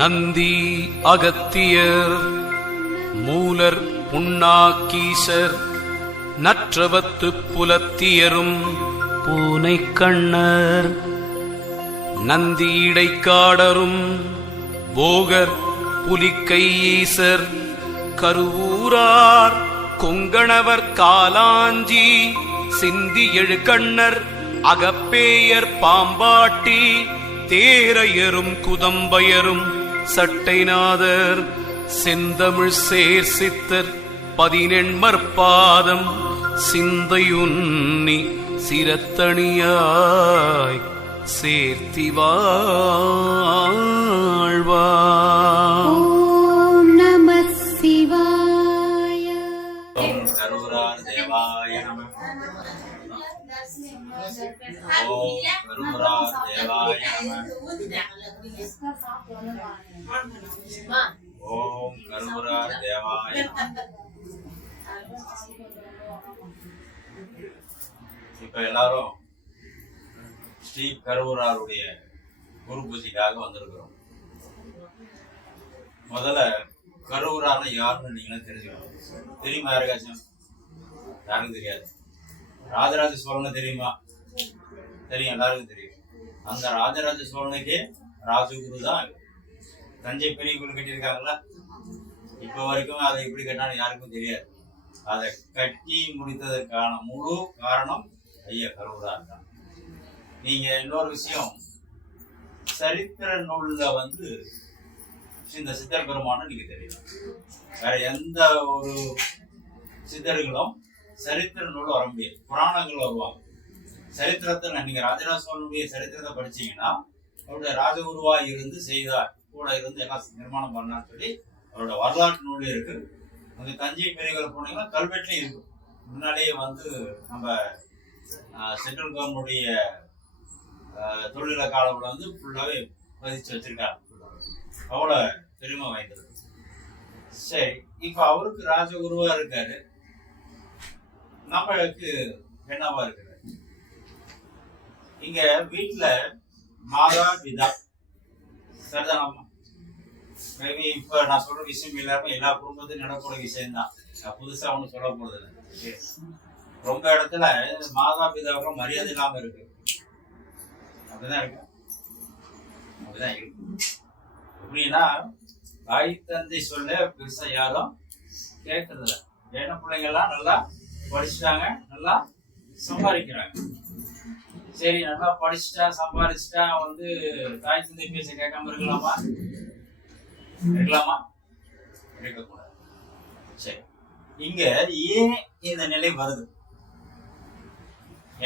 Nandi Agathiyar molar Punnakkeesar நற்றவத்து புலத்தியரும் பூனை கண்ணர் நந்தி இடைக்காடரும் போகர் புலிக்கை ஈசர் கருவூரார் கொங்கணவர் காலாஞ்சி சிந்தி எழுகண்ணர் அகப்பேயர் பாம்பாட்டி தேரையரும் குதம்பயரும் சட்டைநாதர் செந்தமிழ் சேர் சித்தர் பதினெண்மற்பாதம் சிந்தையுன்னி சிரத்தணியாய் சேர்த்தி வாழ்வார். ஓம் நம சிவாய. ஓம் கருவூரார் தேவாய நம. ஓம் கருவூரார் தேவாய நம. ஓம் கருவூரார் தேவாய நம. இப்ப எல்லாரும் ஸ்ரீ கருவூராருடைய குரு பூஜைக்காக வந்திருக்கிறோம். முதல்ல கருவூரான யாருன்னு நீங்களும் தெரிஞ்சுக்கணும். தெரியுமா யாருக்காச்சும்? யாருக்கும் தெரியாது. ராஜராஜ சோழனை தெரியுமா? தெரியும், எல்லாருக்கும் தெரியும். அந்த ராஜராஜ சோழனுக்கு ராஜகுரு தான் தஞ்சை பெரிய கோயில் கட்டியிருக்காங்கல்ல. இப்ப வரைக்கும் அதை எப்படி கட்டினாலும் யாருக்கும் தெரியாது. அதை கட்டி முடித்ததற்கான முழு காரணம் ஐயா கருவூரார் தான். நீங்க இன்னொரு விஷயம், சரித்திர நூல்ல இந்த சித்தர் பெருமானு நீங்க தெரியும். வேற எந்த ஒரு சித்தர்களும் சரித்திர நூல் வர முடியாது. புராணங்கள் வருவாங்க. சரித்திரத்தை நீங்க ராஜராஜ சோழனுடைய சரித்திரத்தை படிச்சீங்கன்னா அவருடைய ராஜகுருவா இருந்து செய்தார், கூட இருந்து எல்லாம் நிர்மாணம் பண்ணான்னு சொல்லி அவரோட வரலாற்று நூல் இருக்கு. அங்க தஞ்சை பெரியகளை போனீங்கன்னா கல்வெட்டுலையும் இருக்கு. முன்னாடியே நம்ம சென்ட்ரல் கவர்மெண்டுடைய தொழில காலம் ஃபுல்லாவே பதிச்சு வச்சிருக்காரு. அவ்வளோ பெருமை வாய்ந்தது. சரி, இப்ப அவருக்கு ராஜகுருவா இருக்காரு, நம்மளுக்கு என்னவா இருக்கிறார்? இங்க வீட்டுல மாதா பிதா சரிதானம்மா. மேபி இப்ப நான் சொல்ற விஷயம் எல்லாருமே எல்லா குடும்பத்தையும் நடக்கூட விஷயம் தான். நான் புதுசா ஒண்ணு சொல்ல போறது இல்லை. ரொம்ப இடத்துல மாதா பிதாவுக்கு மரியாதை இல்லாம இருக்கு. அப்படிதான் இருக்கு. அப்படிதான் இருக்கு. எப்படின்னா தாய் தந்தை சொல்ல பெருசா யாரும் கேட்கறது இல்லை. ஏன்னா பிள்ளைங்க எல்லாம் நல்லா படிச்சுட்டாங்க, நல்லா சம்பாதிக்கிறாங்க. சரி, நல்லா படிச்சுட்டா சம்பாதிச்சுட்டா தாய் தந்தை பேச கேட்காம இருக்கலாமா? இருக்கலாமா? இருக்கக்கூடாது. சரி, இங்க ஏன் இந்த நிலை வருது?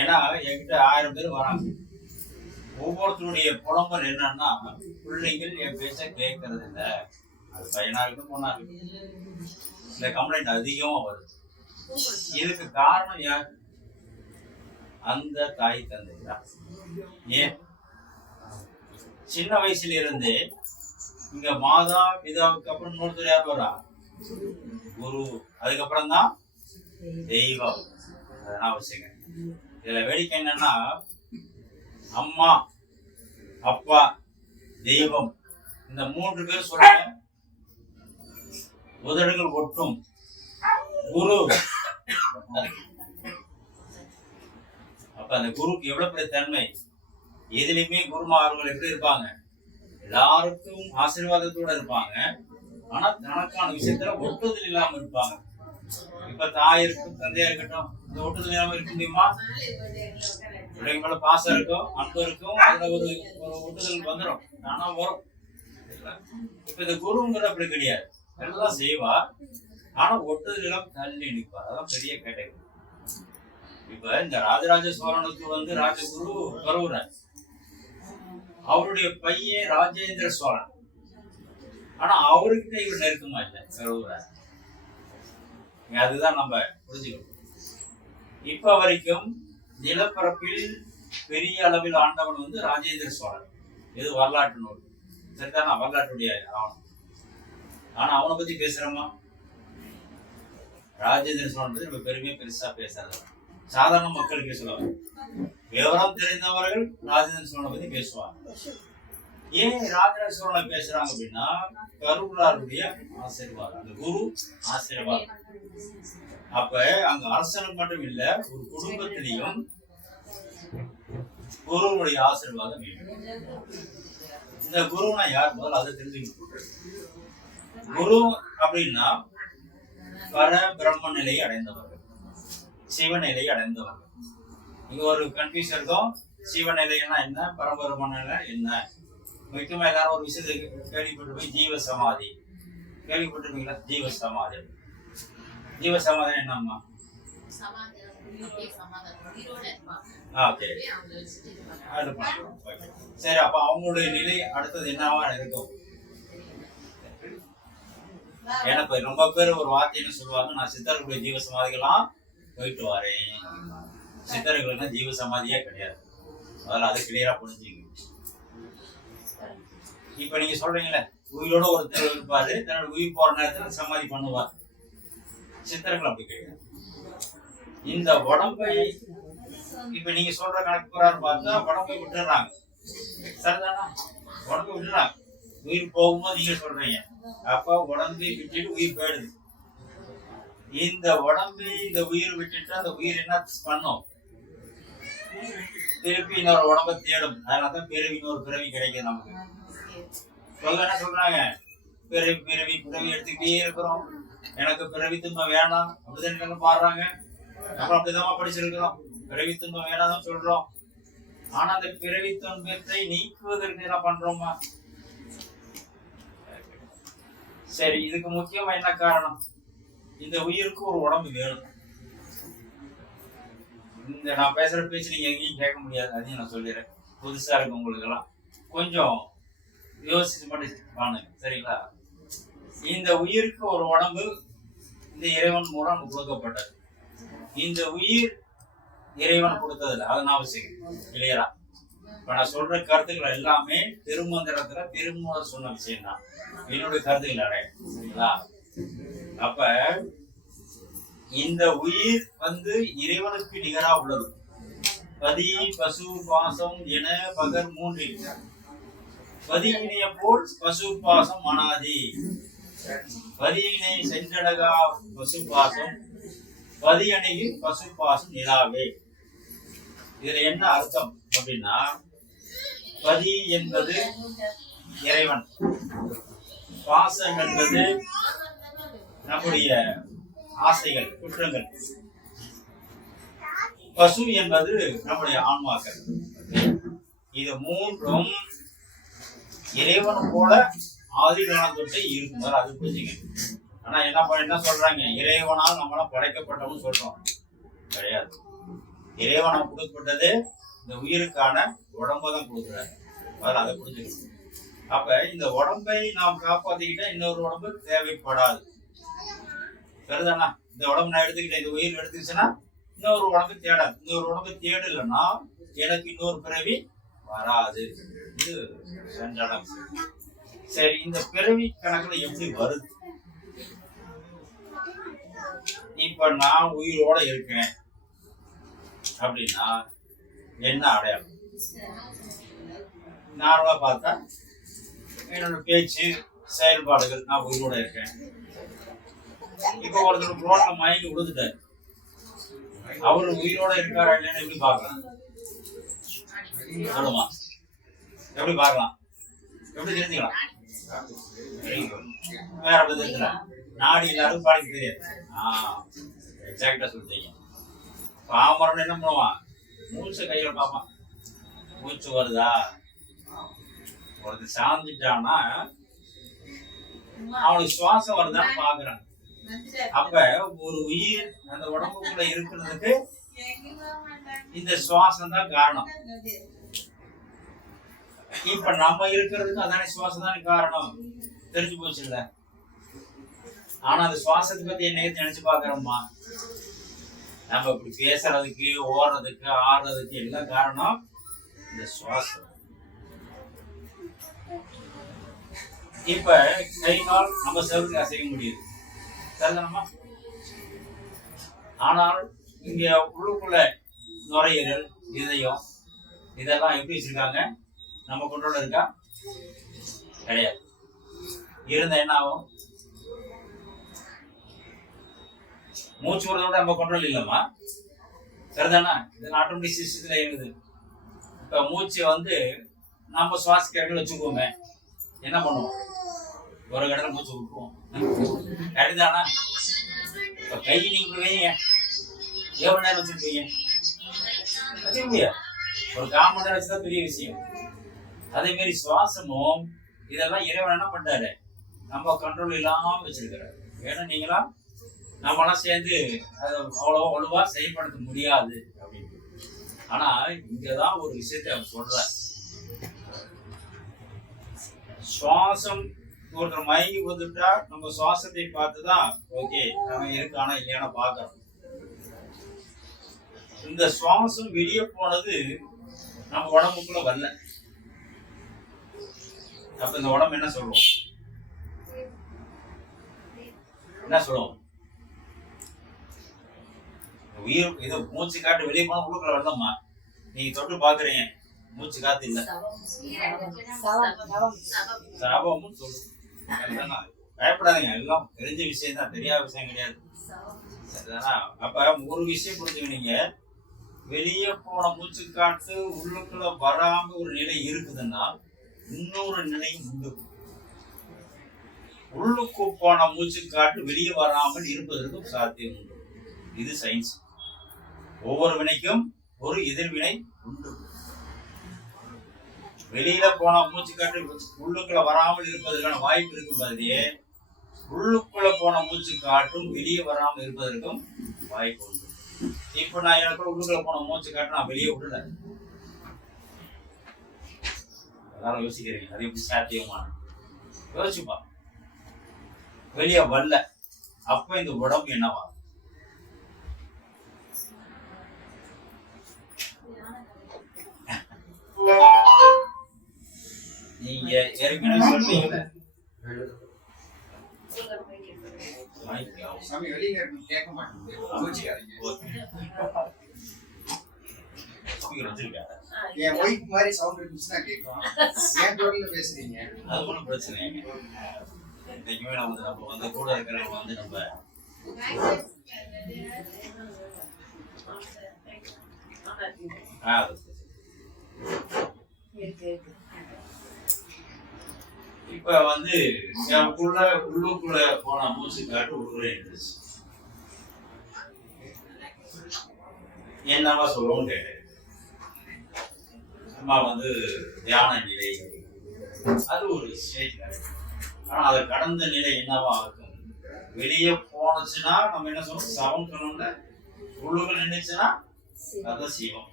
ஏன்னா என்கிட்ட 1000 பேர் வராங்க. ஒவ்வொருத்தருடைய புலம்பல் என்னன்னா, பிள்ளைங்கள் என் பேச கேட்கறது இல்லை. அது பையனா இருக்கு, பொண்ணா இருக்கு. இந்த கம்ப்ளைண்ட் அதிகமா வருது. இதுக்கு காரணம் யார்? அந்த தாய் தந்தை தான். ஏன் சின்ன வயசுல இருந்தே இங்க மாதா பிதாவுக்கு அப்புறம் இன்னொருத்தர் யார் வரா? குரு. அதுக்கப்புறம் தான் தெய்வம். அதெல்லாம் வச்சுங்க. இதுல வேடிக்கை என்னன்னா, அம்மா அப்பா தெய்வம் இந்த 3 பேர் சொல்றாங்க. உதடுகள் ஒட்டும் குரு. அப்ப அந்த குருக்கு எவ்வளவு பெரிய தன்மை. எதுலையுமே குருமார்கள் எப்படி இருப்பாங்க? எல்லாருக்கும் ஆசீர்வாதத்தோட இருப்பாங்க. ஆனா தனக்கான விஷயத்துல ஒட்டுதல் இல்லாம இருப்பாங்க. இப்ப தாய் இருக்கும், தந்தையா இருக்கட்டும், இந்த ஒட்டுதல் இல்லாம இருக்க முடியுமா? பிள்ளைங்களோட பாசம் இருக்கும், அன்பு இருக்கும், அதுல ஒரு ஒட்டுதல் வந்துடும், ஆனா வரும். இப்ப இந்த குருங்கிற அப்படி கிடையாது. எல்லாம் செய்வார், ஆனா ஒட்டுதல் இல்லாம தள்ளி நிற்பார். அதான் பெரிய கேட்டகரி. இப்ப இந்த ராஜராஜ சோழனுக்கு ராஜகுரு கருவூரார். அவருடைய பையன் ராஜேந்திர சோழன். ஆனா அவர்கிட்ட இவர் நெருக்கமா இல்லை கருவூரார். அதுதான் நம்ம புரிஞ்சுக்கணும். இப்ப வரைக்கும் நிலப்பரப்பில் பெரிய அளவில் ஆண்டவன் ராஜேந்திர சோழன். இது வரலாற்று நூல் சரிதானா? வரலாற்றுடைய ஆவணம். ஆனா அவனை பத்தி பேசுறோமா? ராஜேந்திர சோழன் பத்தி நம்ம பெருமையா பெருசா பேசாத. சாதாரண மக்கள் பேசுவாங்க. விவரம் தெரிந்தவர்கள் ராஜேந்திர சோழனை பத்தி பேசுவாங்க. ஏன் ராஜராஜ சோழனை பேசுறாங்க அப்படின்னா கருவூராருடைய ஆசீர்வாதம், அந்த குரு ஆசீர்வாதம். அப்ப அங்க அரசனுக்கு மட்டும் இல்ல, ஒரு குடும்பத்திலையும் குருவுடைய ஆசீர்வாதம் வேண்டும். இந்த குருனா யார் முதல்ல அதை தெரிஞ்சுக்கிட்டு, குரு அப்படின்னா பர பிரம்ம நிலையை அடைந்தவர்கள், சிவநிலையை அடைந்தவர்கள். இங்க ஒரு கன்ஃபியூஸ் இருக்கும், சிவநிலைன்னா என்ன, பரபிரம்ம நிலை என்ன. முக்கியமா எல்லாரும் ஒரு விஷயத்தை கேள்விப்பட்டிருப்பீங்க, ஜீவ சமாதி கேள்விப்பட்டிருப்பீங்களா? ஜீவ சமாதி, ஜீவ சமாதி என்னம்மா? சரி, அப்ப அவங்களுடைய நிலை அடுத்தது என்னவா இருக்கும்? எனக்கு ரொம்ப பேர் ஒரு வார்த்தைன்னு சொல்லுவாங்க, நான் சித்தர்களுடைய ஜீவ சமாதிகள்லாம் போயிட்டு வரேன். சித்தர்களுக்கு ஜீவ சமாதியே கிடையாது, அதனால அது கிளியரா புரிஞ்சுங்க. இப்ப நீங்க சொல்றீங்களே, உயிரோட ஒருத்தர் இருப்பாரு, தன்னோட உயிர் போற நேரத்துல சமாதி பண்ணுவார். சித்தர்கள் அப்படி கிடையாது. இந்த உடம்பை இப்ப நீங்க சொல்ற கணக்கு பிரகாரம் பார்த்தா உடம்பை விட்டுறாங்க, சரிதானா? உடம்பை விட்டுறாங்க, உயிர் போகும்போது நீங்க சொல்றீங்க, அப்ப உடம்பை விட்டுட்டு உயிர் போயிடுது. இந்த உடம்பை இந்த உயிர் விட்டுட்டு அந்த உயிர் என்ன பண்ணும்? திருப்பி இன்னொரு உடம்பை தேடும். அதனாலதான் பிறவி இன்னொரு பிறவி கிடைக்கும் நமக்கு. சொல்ல என்ன சொல்றாங்க, பிறவி பிறவி பிறவி எடுத்துக்கிட்டே இருக்கிறோம், எனக்கு பிறவி துன்பம் வேணாம் அப்படிதான் பாடுறாங்க. அப்புறம் அப்படிதான் படிச்சிருக்கிறோம், பிறவி துன்பம் வேணாம் சொல்றோம். ஆனா அந்த பிறவி துன்பத்தை நீக்குவதற்கு என்ன பண்றோமா? சரி, இதுக்கு முக்கியமா என்ன காரணம்? இந்த உயிருக்கு ஒரு உடம்பு வேணும். இந்த நான் பேசுற பேச்சு நீங்க எங்கேயும் கேட்க முடியாது, அதையும் நான் சொல்லிடுறேன். புதுசா இருக்கு உங்களுக்கு எல்லாம், கொஞ்சம் யோசிச்சு மட்டும் பாருங்க, சரிங்களா? இந்த உயிருக்கு ஒரு உடம்பு இந்த இறைவன் மூலம் கொடுக்கப்பட்டது. இந்த உயிர் இறைவன் கொடுத்ததில்லை, அது நான் அவசியம் கிளியரா. இப்ப நான் சொல்ற கருத்துக்கள் எல்லாமே திருமந்திரத்துல திருமூலர் சொன்ன விஷயம் தான், என்னுடைய கருத்துக்கள் அடைய, சரிங்களா? அப்ப இந்த உயிர் இறைவனுக்கு நிகரா உள்ளது. பதி பசு பாசம் என பகர் மூன்றில் பதியினைய போல் பசு பாசம் மனாதி. பதியினை சென்றடகா பசு பாசம், பதியணையில் பசு பாசம் நிலாவே. இதுல என்ன அர்த்தம் அப்படின்னா, பதி என்பது இறைவன், பாசம் என்பது நம்முடைய ஆசைகள் குற்றங்கள், பசு என்பது நம்முடைய ஆன்மாக்கள். இது மூன்றும் இறைவன் போல ஆதிகாலம் தொட்டே இருக்குமாறு அது புரிஞ்சுங்க. ஆனா என்ன சொல்றாங்க, இறைவனால் நம்மளாம் படைக்கப்பட்டவன்னு சொல்றோம். கிடையாது, இறைவனை கொடுக்கப்பட்டது இந்த உயிருக்கான உடம்பதான் கொடுக்குறாரு, அதில் அதை புரிஞ்சுக்கணும். அப்ப இந்த உடம்பை நாம் காப்பாத்திக்கிட்டா இன்னொரு உடம்பு தேவைப்படாது, சரிதானா? இந்த உடம்பு நான் எடுத்துக்கிட்டேன், இந்த உயிர் எடுத்துக்கிச்சுன்னா இன்னொரு உடம்பு தேடாது. இன்னொரு உடம்பு தேடலைன்னா எனக்கு இன்னொரு பிறவி வராது. இது சஞ்சலம். சரி, இந்த பிறவி கணக்குல எப்படி வருது? இப்ப நான் உயிரோட இருக்கேன் அப்படின்னா என்ன அடையாளம்? நார்மலா பார்த்தா என்னோட பேச்சு செயல்பாடுகள், நான் உயிரோட இருக்கேன். இப்ப ஒருத்தர் ரோட்ல மயங்கி விழுந்துட்டாரு, அவரு உயிரோட இருக்காரா இல்லைன்னு எப்படி பார்க்கலாம்? சொல்லுமா, எப்படி பார்க்கலாம்? எப்படி தெரிஞ்சுக்கலாம்? வேற எப்படி தெரிஞ்சுக்கலாம்? நாடி எல்லாரும் பாடிக்கு தெரியாது. எக்ஸாக்டா சொல்லிட்டீங்க. பாமரன் என்ன பண்ணுவான், மூச்சை கையில பார்ப்பான், மூச்சு வருதா. ஒருத்தர் சார்ந்துட்டான்னா அவனுக்கு சுவாசம் வருதான்னு பாக்குறான். அப்ப ஒரு உயிர் அந்த உடம்புக்குள்ள இருக்கிறதுக்கு இந்த சுவாசம் தான் காரணம். இப்ப நம்ம இருக்கிறதுக்கு அதான சுவாசம் தான் காரணம், தெரிஞ்சு போச்சு இல்ல? ஆனா அந்த சுவாசத்தை பத்தி என்ன நினைச்சு பாக்குறோமா? நம்ம இப்படி பேசுறதுக்கு, ஓடுறதுக்கு, ஆடுறதுக்கு எல்லாம் காரணம் இந்த சுவாசம். இப்ப கை கால் நம்ம செவருக்கு அசைக்க முடியுது, சரிதானமா? ஆனால் இங்க உள்ளுக்குள்ள நுரையீரல், இதயம், இதெல்லாம் எப்படி வச்சிருக்காங்க? நம்ம கொண்டோட இருக்கா? கிடையாது. இருந்தா என்ன ஆகும்? மூச்சு விடுறத நம்ம கண்ட்ரோல் இல்லம்மா, சரிதானா? இது ஆட்டோமேட்டிக் சிஸ்டத்துல இருக்குது. இப்ப மூச்சு வந்து நம்ம சுவாசிக்கிறவங்க வச்சுக்கோமே, என்ன பண்ணுவோம்? ஒரு கடலை மூச்சு விட்டுருவோம், சரிதானா? இப்ப கை நீங்க வைங்க, எவ்வளவு நேரம் வச்சிருக்கீங்க? வச்சுக்க முடியாது. ஒரு 1/4 மணி நேரம் வச்சுதான் பெரிய விஷயம். அதே மாதிரி சுவாசமும் இதெல்லாம் இறைவன் என்ன பண்றாரு? நம்ம கண்ட்ரோல் இல்லாம வச்சிருக்கிறாரு. ஏன்னா நீங்களா நம்மளாம் சேர்ந்து அதை அவ்வளவா வலுவா செயல்படுத்த முடியாது அப்படின்னு. ஆனா இங்கதான் ஒரு விஷயத்தை அவர் சொல்றார். சுவாசம் ஒருத்தர் மயங்கி வந்துட்டா நம்ம சுவாசத்தை பார்த்துதான் ஓகே நம்ம இருக்கானா இல்லையானா பாக்குறோம். இந்த சுவாசம் வெளியே போனது நம்ம உடம்புக்குள்ள வரல. அப்ப இந்த உடம்பு என்ன சொல்லுவோம்? என்ன சொல்லுவோம்? உயிர் இது மூச்சு காட்டு வெளியே போனா உள்ளுக்குள்ள வரலம்மா. நீங்க தொட்டு பாக்குறீங்க, மூச்சு காத்து இல்ல, சாபம்னு சொல்லுவோம். பயப்படாதீங்க, எல்லாம் தெரிஞ்ச விஷயம் தான், தெரியாத விஷயம் கிடையாது. அப்ப ஒரு விஷயம் புரிஞ்சுக்கினீங்க, வெளியே போன மூச்சு காற்று உள்ளுக்குள்ள வராம ஒரு நிலை இருக்குதுன்னா இன்னொரு நிலையும் உண்டு. உள்ளுக்கு போன மூச்சு காற்று வெளியே வராமல் இருப்பதற்கும் சாத்தியம் உண்டு. இது சயின்ஸ். ஒவ்வொரு வினைக்கும் ஒரு எதிர்வினை உண்டு. வெளியில போன மூச்சு காற்று உள்ளுக்குள்ள வராமல் இருப்பதற்கான வாய்ப்பு இருக்கும் போதே உள்ளுக்குள்ள போன மூச்சு காற்றும் வெளியே வராமல் இருப்பதற்கும் வாய்ப்பு உண்டு. இப்ப நான் எனக்கு உள்ளுக்குள்ள போன மூச்சு காற்று நான் வெளியே விடல, எல்லாரும் யோசிக்கிறீங்க அது எப்படி சாத்தியமான? யோசிச்சுப்பா. வெளியே வரல, அப்ப இந்த உடம்பு என்னவா? நீங்க ஏற்கனவே சொல்றீங்க கேட்க மாட்டேங்குது. என் ஒய்ஃப் மாதிரி சவுண்ட் இருந்துச்சுன்னா கேட்கும். என் குரல்ல பேசுறீங்க, அது ஒன்றும் பிரச்சனை இல்லை. இன்னைக்குமே நம்ம வந்து கூட இருக்கிறவங்க வந்து நம்ம இப்ப வந்து உள்ளுக்குள்ள போன மூச்சு காட்டு உள்ளே இருந்துச்சு. என்னவா சொல்லுவோம் கேட்டேன். அம்மா வந்து தியான நிலை, அது ஒரு ஸ்டேஜ். ஆனா அதை கடந்த நிலை என்னவா இருக்கும்? வெளியே போனுச்சுன்னா நம்ம என்ன சொல்றோம்? சவம் சொன்னோம்ல. உள்ளுக்குள்ள நின்றுச்சுன்னா அதான் சிவம்.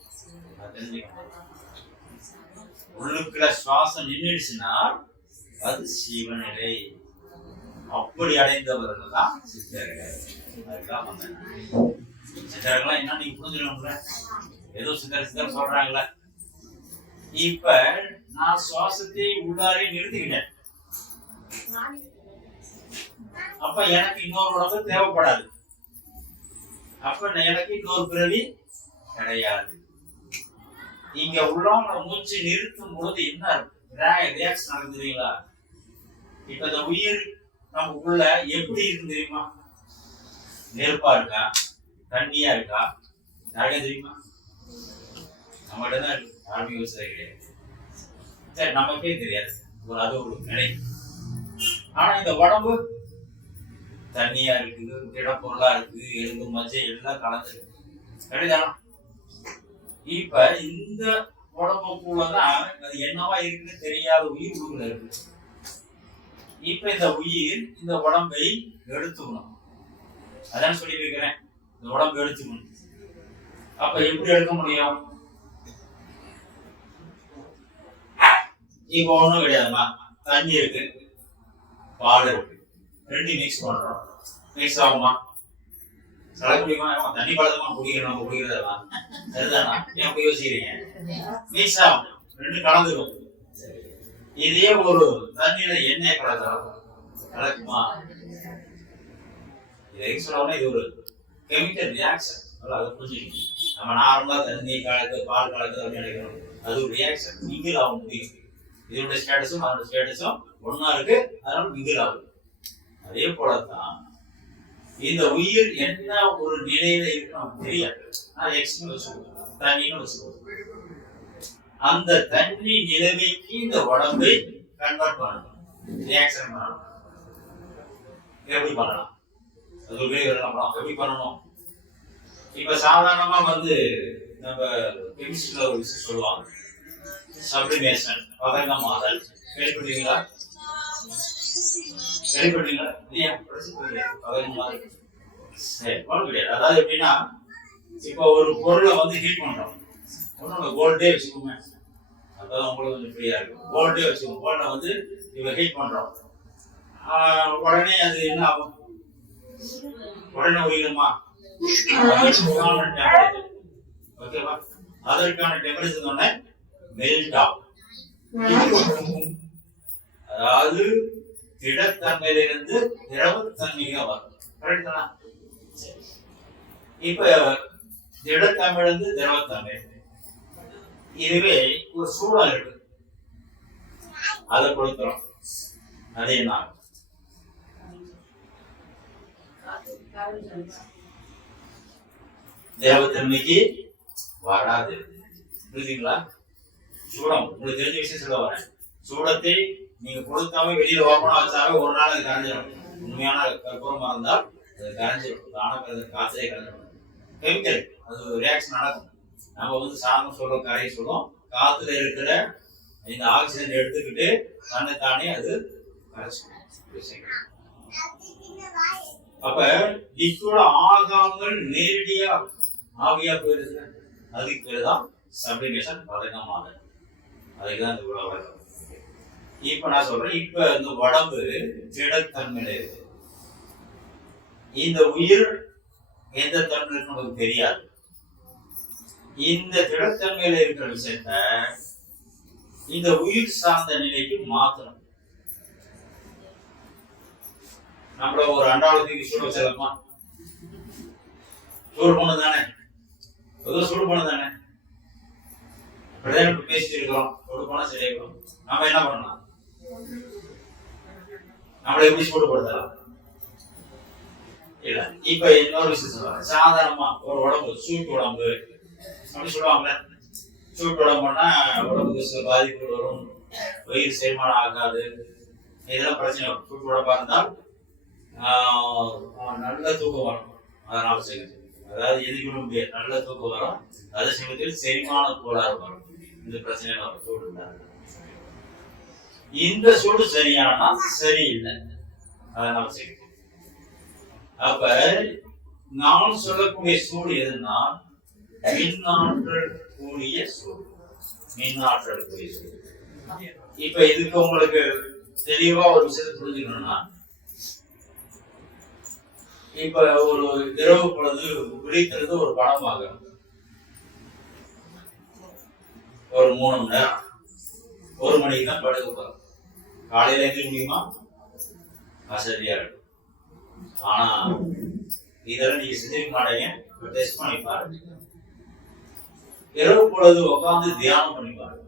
அது தெரிஞ்சுக்கணும். உள்ளுக்குள்ள சுவாசம் நின்றுடுச்சுன்னா அது சிவநிலை. அப்படி அடைந்தவர்கள் தான் சித்தர்கள். அதுதான் வந்தேன். சித்தர்கள்லாம் என்ன நீங்க புரிஞ்சுக்கணும்ல. ஏதோ சித்தர் சொல்றாங்களே. இப்ப நான் சுவாசத்தை உள்ளாரே நிறுத்திக்கிட்டேன். அப்ப எனக்கு இன்னொரு உடம்பு தேவைப்படாது. அப்ப எனக்கு இன்னொரு பிறவி கிடையாது. இங்க உள்ளவங்க மூச்சு நிறுத்தும் பொழுது என்ன ரியாக்ஷன் நடக்குதுங்களா? இப்ப இந்த உயிர் நம்ம உள்ள எப்படி இருக்கு தெரியுமா? நெருப்பா இருக்கா, தண்ணியா இருக்கா, நிறைய தெரியுமா? நம்மகிட்ட தான் இருக்கு. யாருமே யோசிச்சது கிடையாது. சரி, நமக்கே தெரியாது. அது ஒரு நிலை. ஆனா இந்த உடம்பு தண்ணியா இருக்குது, திடப்பொருளா இருக்குது, எலும்பு மஜ்ஜை எல்லாம் கலந்துருக்கு, சரிதானா? இப்ப இந்த உடம்புக்குள்ளதான் அது என்னவா இருக்குன்னு தெரியாத உயிர் உள்ள இருக்கு. இப்ப இந்த உயிர் இந்த உடம்பை எடுத்துக்கணும். அதான் சொல்லி வைக்கிறேன், இந்த உடம்பு எடுத்துக்கணும். அப்ப எப்படி எடுக்க முடியும்? இப்ப ஒண்ணும் கிடையாதுமா. தண்ணி இருக்கு, பால் இருக்கு, ரெண்டு மிக்ஸ் பண்றோம். மிக்ஸ் ஆகுமா? கலக்க முடியுமா? தண்ணி பழதமா குடிக்கிறோம், குடிக்கிறதா? சரிதானா? ஏன் அப்படி யோசிக்கிறீங்க? மிக்ஸ் ஆகும், ரெண்டு கலந்துக்கும். இதே ஒரு தண்ணியில எண்ணெய் கலக்குமா? இதை சொல்லணும்னா இது ஒரு கெமிக்கல் ரியாக்ஷன். அதை புரிஞ்சுக்கணும். நம்ம நார்மலா தண்ணி கலக்கு, பால் கலக்கு அப்படின்னு நினைக்கிறோம். அது ஒரு ரியாக்ஷன். நீங்க ஆக முடியும். இதோட ஸ்டேட்டஸும் அதோட ஸ்டேட்டஸும் ஒன்னா இருக்கு, அதனால மிங்கிள் ஆகுது. அதே போலதான் இந்த உயிர் என்ன ஒரு நிலையில இருக்கு நமக்கு தெரியாது. நான் எக்ஸ்னு வச்சுக்கோங்க, தண்ணின்னு வச்சுக்கோங்க. அந்த தண்ணி நிலைமைக்கு இந்த உடம்பை கன்வெர்ட் பண்ணணும், ரியாக்ஷன் பண்ணணும். எப்படி பண்ணலாம்? அது எப்படி பண்ணணும்? இப்ப சாதாரணமா நம்ம கெமிஸ்ட்ரியில ஒரு விஷயம் சொல்லுவாங்க, சப்ளிமேஷன், பதங்கமாதல். கேள்விப்பட்டீங்களா? அதாவது எப்படின்னா, இப்ப ஒரு பொருளை ஹீட் பண்றோம். கோல்டே வச்சுக்கோங்க, அப்பதான் உங்களுக்கு கொஞ்சம் ஃப்ரீயா இருக்கும். கோல்டே வச்சுக்கோங்க, கோல்டை இப்ப ஹீட் பண்றோம். உடனே அது என்ன ஆகும்? உடனே உயிரமா? ஓகேவா? அதற்கான டெம்பரேச்சர் மெல்ட் ஆகும். அதாவது திடத்தன்மையிலிருந்து திரவத்தன்மையா வரும். கரெக்ட் தானா? இப்ப திடத்தன்மையிலிருந்து திரவத்தன்மை, இதுவே ஒரு சூழல் இருக்கு, அதை கொடுக்கிறோம். அது என்ன ஆகும்? திரவத்தன்மைக்கு வராது. புரியுதுங்களா? சூடம் உங்களுக்கு தெரிஞ்ச விஷயம் சொல்ல வரேன். சூடத்தை நீங்க கொடுத்தாம வெளியில ஓப்பனா வச்சாவே ஒரு நாள் அது கரைஞ்சிடும். உண்மையான கற்பூரமா இருந்தால் அது கரைஞ்சிடும், தானே காய்ச்சலே கரைஞ்சிடும். கெமிக்கல் அது ரியாக்ஷன் நடக்கும். நம்ம சாதம் சொல்றோம், கரையை சொல்றோம், காத்துல இருக்கிற இந்த ஆக்சிஜன் எடுத்துக்கிட்டு தன்னை தானே அது கரைச்சிடும். அப்ப லிக்விட் ஆகாமல் நேரடியா ஆவியா போயிருது, அதுக்கு பேருதான் சப்ளிமேஷன், பதங்கமாதல். அதுக்குதான் இந்த உலகம். இப்ப நான் சொல்றேன், இப்ப இந்த உடம்பு திடத்தன்மையில இருக்கு. இந்த உயிர் எந்த தன்மையில நமக்கு தெரியாது. இந்த திடத்தன்மையில இருக்கிற விஷயத்த இந்த உயிர் சார்ந்த நிலைக்கு மாத்தணும். நம்மள ஒரு அண்டாவதுக்கு சூடு வச்சிடலாமா? சூடு பண்ண தானே, சூடு பண்ண தானே. இப்படிதான் பேசிட்டு இருக்கிறோம், சூடு பண்ணா சரியாயிடும். நம்ம என்ன பண்ணலாம்? நம்மளை எப்படி சூடுபடுத்தலாம்? இல்ல. இப்ப இன்னொரு விஷயம் சொல்றாங்க, சாதாரணமா ஒரு உடம்பு சூட்டு உடம்பு அப்படி சொல்லுவாங்கல்ல. சூட்டு உடம்புனா உடம்புக்கு சில பாதிப்புகள் வரும், வயிறு செரிமானம் ஆகாது, இதெல்லாம் பிரச்சனை வரும். சூட்டு உடம்பா இருந்தால் நல்ல தூக்கம் வரும். அதனால செய்யுது, அதாவது எதிர்க்க முடியாது, நல்ல தூக்கம் வரும். அதே சமயத்தில் செரிமான கோளாறு வரும். இந்த பிரச்சனை வரும் சூடு இருந்தாங்க. இந்த சூடு சரியானா சரியில்லை, அதனால செய்யுது. அப்ப நான் சொல்லக்கூடிய சூடு எதுன்னா மின்னாற்றல் கூடிய சூடு, மின்னாற்றல் கூடிய சூடு. இப்ப இதுக்கு உங்களுக்கு தெளிவா ஒரு விஷயத்தை புரிஞ்சுக்கணும்னா, இப்ப ஒரு இரவு பொழுது விழிக்கிறது ஒரு படமாக ஒரு 3 மணி நேரம், 1 மணிக்கு தான் படுக்க போறோம். காலையில எழுத முடியுமா? வசதியா இருக்கும். ஆனா இதெல்லாம் நீங்க செஞ்சிருக்க மாட்டீங்க. டெஸ்ட் பண்ணி பாருங்க. இரவு பொழுது உட்காந்து தியானம் பண்ணி பாருங்க.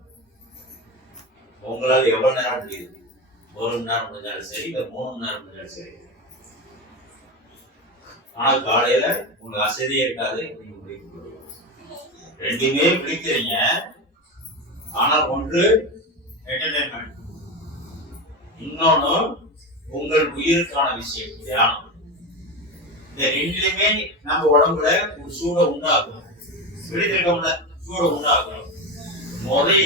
உங்களால எவ்வளவு நேரம் முடியுது? 1 மணி நேரம் முடிஞ்சாலும் சரி, இல்ல 3 மணி நேரம் முடிஞ்சாலும் சரி. ஆனா காலையில உங்களுக்கு அசதியே இருக்காது, நீங்க முடிக்க முடியும். ரெண்டுமே பிடிக்கிறீங்க. ஆனா ஒன்று என்டர்டைன்மெண்ட், இன்னொன்னு உங்கள் உயிருக்கான விஷயம் தியானம். இந்த ரெண்டுலயுமே நம்ம உடம்புல ஒரு சூட உண்டாகும், விழித்திருக்கோம்ல, சூட உண்டாகும்.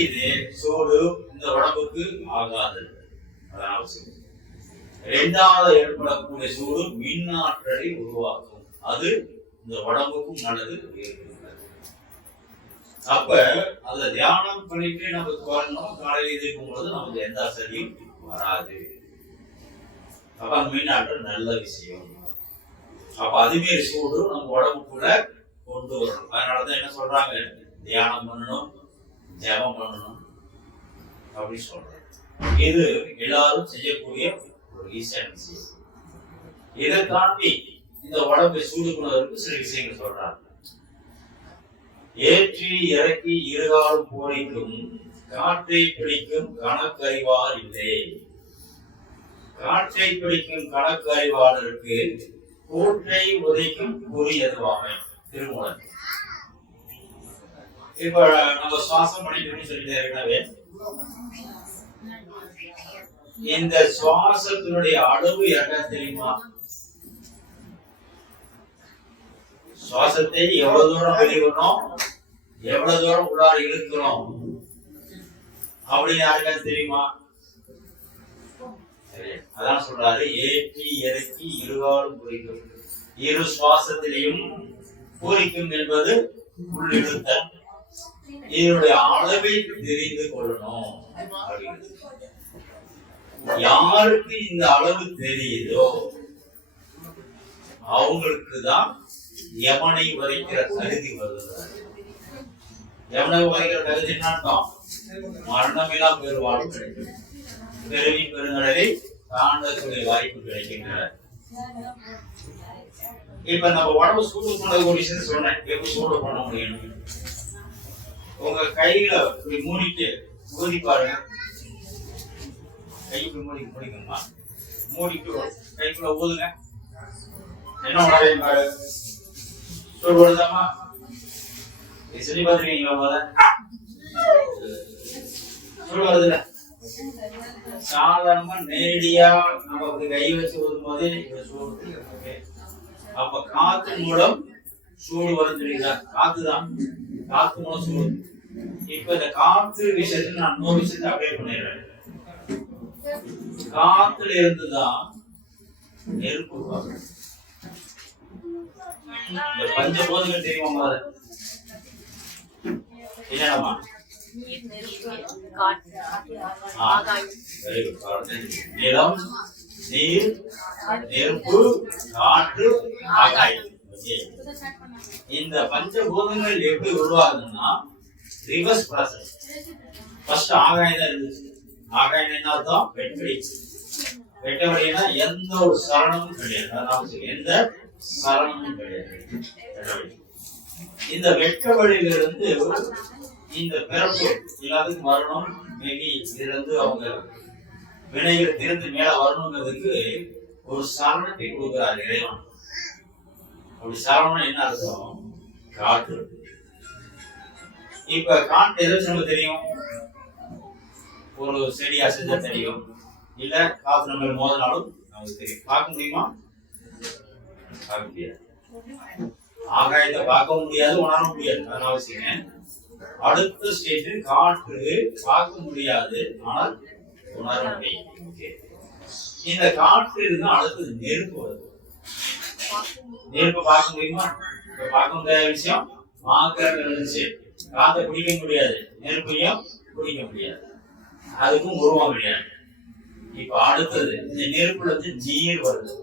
இது சூடு இந்த உடம்புக்கு ஆகாது, அதான் அவசியம். 2வது ஏற்படக்கூடிய சூடு மின்னாற்றலை உருவாக்கும், அது இந்த உடம்புக்கும் நல்லது. அப்ப அதுல தியானம் பண்ணிட்டு நம்ம வரணும். காலையில் இருக்கும் பொழுது நமக்கு எந்த அசதியும் வராது. அப்ப அந்த மின்னாற்றல் நல்ல விஷயம். அப்ப அதுமாரி சூடு நம்ம உடம்புக்குள்ள கொண்டு வரணும். அதனாலதான் என்ன சொல்றாங்க, தியானம் பண்ணணும், ஜெபம் பண்ணணும் அப்படி சொல்றாங்க. இது எல்லாரும் செய்யக்கூடிய ஒரு ஈஸியான விஷயம். இதை தாண்டி இந்த உடம்பை சூடு பண்ணுவதற்கு சில விஷயங்கள் சொல்றாங்க. ஏற்றி இறக்கி இருகாலும் போரிக்கும் காற்றை பிடிக்கும் கணக்கறிவார் இல்லை. காற்றை பிடிக்கும் கணக்கு அறிவாளருக்கு கூற்றை உதைக்கும் குறி எதுவாமை. திருமூலர். இப்ப நம்ம சுவாசம் பண்ணிக்கணும்னு சொல்லிட்டு இருக்கவே, இந்த சுவாசத்தினுடைய அளவு என்ன தெரியுமா? சுவாசத்தை எவ்வளவு தூரம் வெளியிடணும், எவ்வளவு தூரம் உள்ளார இழுக்கிறோம் அப்படின்னு யாருக்காவது தெரியுமா? அதான் சொல்றாரு, ஏற்றி இறக்கி இருகாலும் குறிக்கும், இரு சுவாசத்திலையும் பூரிக்கும் என்பது உள்ளிழுத்தல். இதனுடைய அளவை தெரிந்து கொள்ளணும். யாருக்கு இந்த அளவு தெரியுதோ அவங்களுக்கு தான் யமனை வரைக்கிற தகுதி வருகிறார். யமனை வரைக்கிற தகுதி என்னன்னா மரணமில்லா பெருவாழ்வு கிடைக்கும், பெருவி பெருங்கடலை தாண்டக்கூடிய வாய்ப்பு கிடைக்கின்றன. இப்ப நம்ம உடம்பு சூடு பண்ண ஒரு விஷயம் சொன்னேன், எப்படி சூடு பண்ண முடியும்? உங்க கையில இப்படி மூடிட்டு ஊதி பாருங்க. கைக்கு மூடிக்கணுமா? மூடிட்டு கைக்குள்ள ஊதுங்க. என்ன உடம்பு பாரு, சூடு வருதாமா? சொல்லி பார்த்துருக்கீங்களா? போத சூடு வருதுல. சாதாரணமா நேரடியா நமக்கு கை வச்சு ஊதும் போது சூடு. அப்ப காத்து மூலம் சூடு வரும் தெரியுதா? காத்துதான், காத்து மூலம் சூடு. இப்ப இந்த காத்து விஷயத்துல நான் இன்னொரு விஷயத்தை அப்ளை பண்ணிடுறேன். காத்துல இருந்துதான் நெருப்பு. இந்த பஞ்சபூதங்கள் தெரியுமா? என்னமா? நிலம், நீர், நெருப்பு, காற்று, ஆகாயம். இந்த பஞ்சபூதங்கள் எப்படி உருவாகுதுன்னா ரிவர்ஸ் ப்ராசஸ். ஃபர்ஸ்ட் ஆகாயம் தான் இருந்துச்சு. ஆகாயம் என்ன அர்த்தம்? வெட்டவெளி. வெட்டவெளினா எந்த ஒரு சலனமும் கிடையாது, எந்த சலனமும் கிடையாது. இந்த வெட்டவெளியிலிருந்து இந்த பிறப்பு எல்லாத்துக்கும் வரணும். மேபி இதுல இருந்து அவங்க வினைகள் திறந்து மேல வரணுங்கிறதுக்கு ஒரு சலனத்தை கொடுக்கிறார் இறைவன். அப்படி சலனம் என்ன அர்த்தம்? காற்று. இப்ப காற்று எதை நமக்கு தெரியும்? ஒரு செடி அசைஞ்சா தெரியும், இல்ல காற்று நம்ம மோதினாலும் நமக்கு தெரியும். பார்க்க முடியுமா? பார்க்க முடியாது. ஆகாயத்தை பார்க்க முடியாது, உணர முடியாது. அதனால அவசியம். அடுத்த ஸ்டேஜ் காற்று பார்க்க முடியாது, ஆனால் உணர முடியும். இந்த காற்று இருந்தா அடுத்தது நெருப்பு வருது. நெருப்பு பார்க்க முடியுமா? பார்க்க முடியாத விஷயம் மாக்கிறது. காற்றை பிடிக்க முடியாது, நெருப்பையும் பிடிக்க முடியாது, அதுக்கும் உருவம் கிடையாது. இப்ப அடுத்தது இந்த நெருப்புல இருந்து நீர் வருது.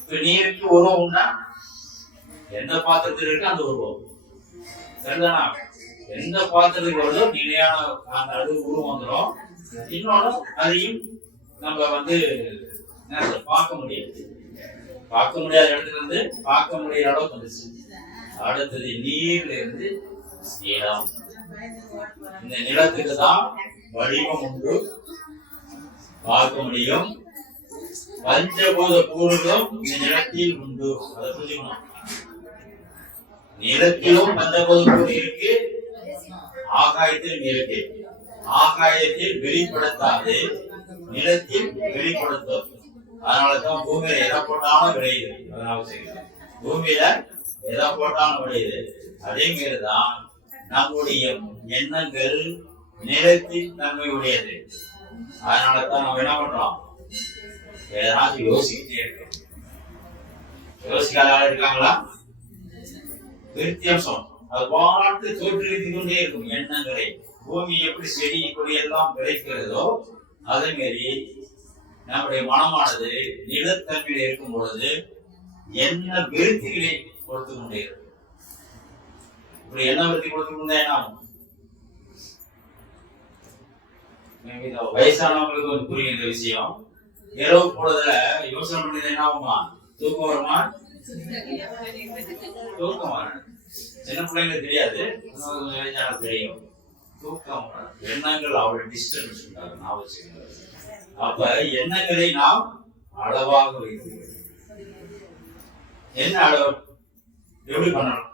இப்ப நீருக்கு உருவம் உண்டா? எந்த பாத்திரத்தில் இருக்கு அந்த உருவம் சரிதானா? எந்த பாத்திரத்துக்கு வருதோ நிலையான அந்த அது உருவம் வந்துடும். இன்னொன்னு அதையும் நம்ம பார்க்க முடியாது. பார்க்க முடியாத இடத்துல இருந்து பார்க்க முடியாத அளவுக்கு வந்துச்சு. அடுத்தது நீர்ல இருந்து நிலம். இந்த நிலத்துக்கு தான் வடிவம் உண்டு, பார்க்க முடியும். பஞ்சபூத பூர்வம் இந்த நிலத்தில் உண்டு, அதை புரிஞ்சுக்கணும். நிலத்திலும் பஞ்சபூத பூர்வம் இருக்கு, ஆகாயத்தில் இருக்கு. ஆகாயத்தில் வெளிப்படுத்தாது, நிலத்தில் வெளிப்படுத்தும். அதனாலதான் பூமியில எதை போட்டாலும் விளையுது. அதனால பூமியில எதை போட்டாலும் விளையுது. அதே மாதிரிதான் நம்முடைய எண்ணங்கள் நிலத்தின் தன்மை உடையது. அதனாலதான் நம்ம என்ன பண்றோம்? ஏதாச்சும் யோசிக்கிட்டே இருக்கோம். யோசிக்காத ஆள் இருக்காங்களா? வித்தியாசம் அது பாட்டு தோற்றுவித்துக் கொண்டே இருக்கும் எண்ணங்களை. பூமி எப்படி செடி கொடி எல்லாம் விளைக்கிறதோ அதே மாதிரி நம்முடைய மனமானது நிலத்தன்மையில் இருக்கும் பொழுது என்ன விருத்திகளை கொடுத்து கொண்டே இருக்கும். இப்படி என்ன விருத்தி கொடுத்து கொண்டே வயசானவங்களுக்கு ஒரு புரியும் இந்த விஷயம். இரவு பொழுதுல யோசனை பண்ணது என்ன ஆகுமா? தூக்கம் வருமா? தூக்கம் வர சின்ன பிள்ளைங்களுக்கு தெரியாது, தெரியும். தூக்கம் எண்ணங்கள் அவ்வளவு டிஸ்டர்பன்ஸ் உண்டாகும். நான் வச்சுக்கிறேன். அப்ப எண்ணங்களை நாம் அளவாக வைத்து என்ன அளவு எப்படி பண்ணணும்?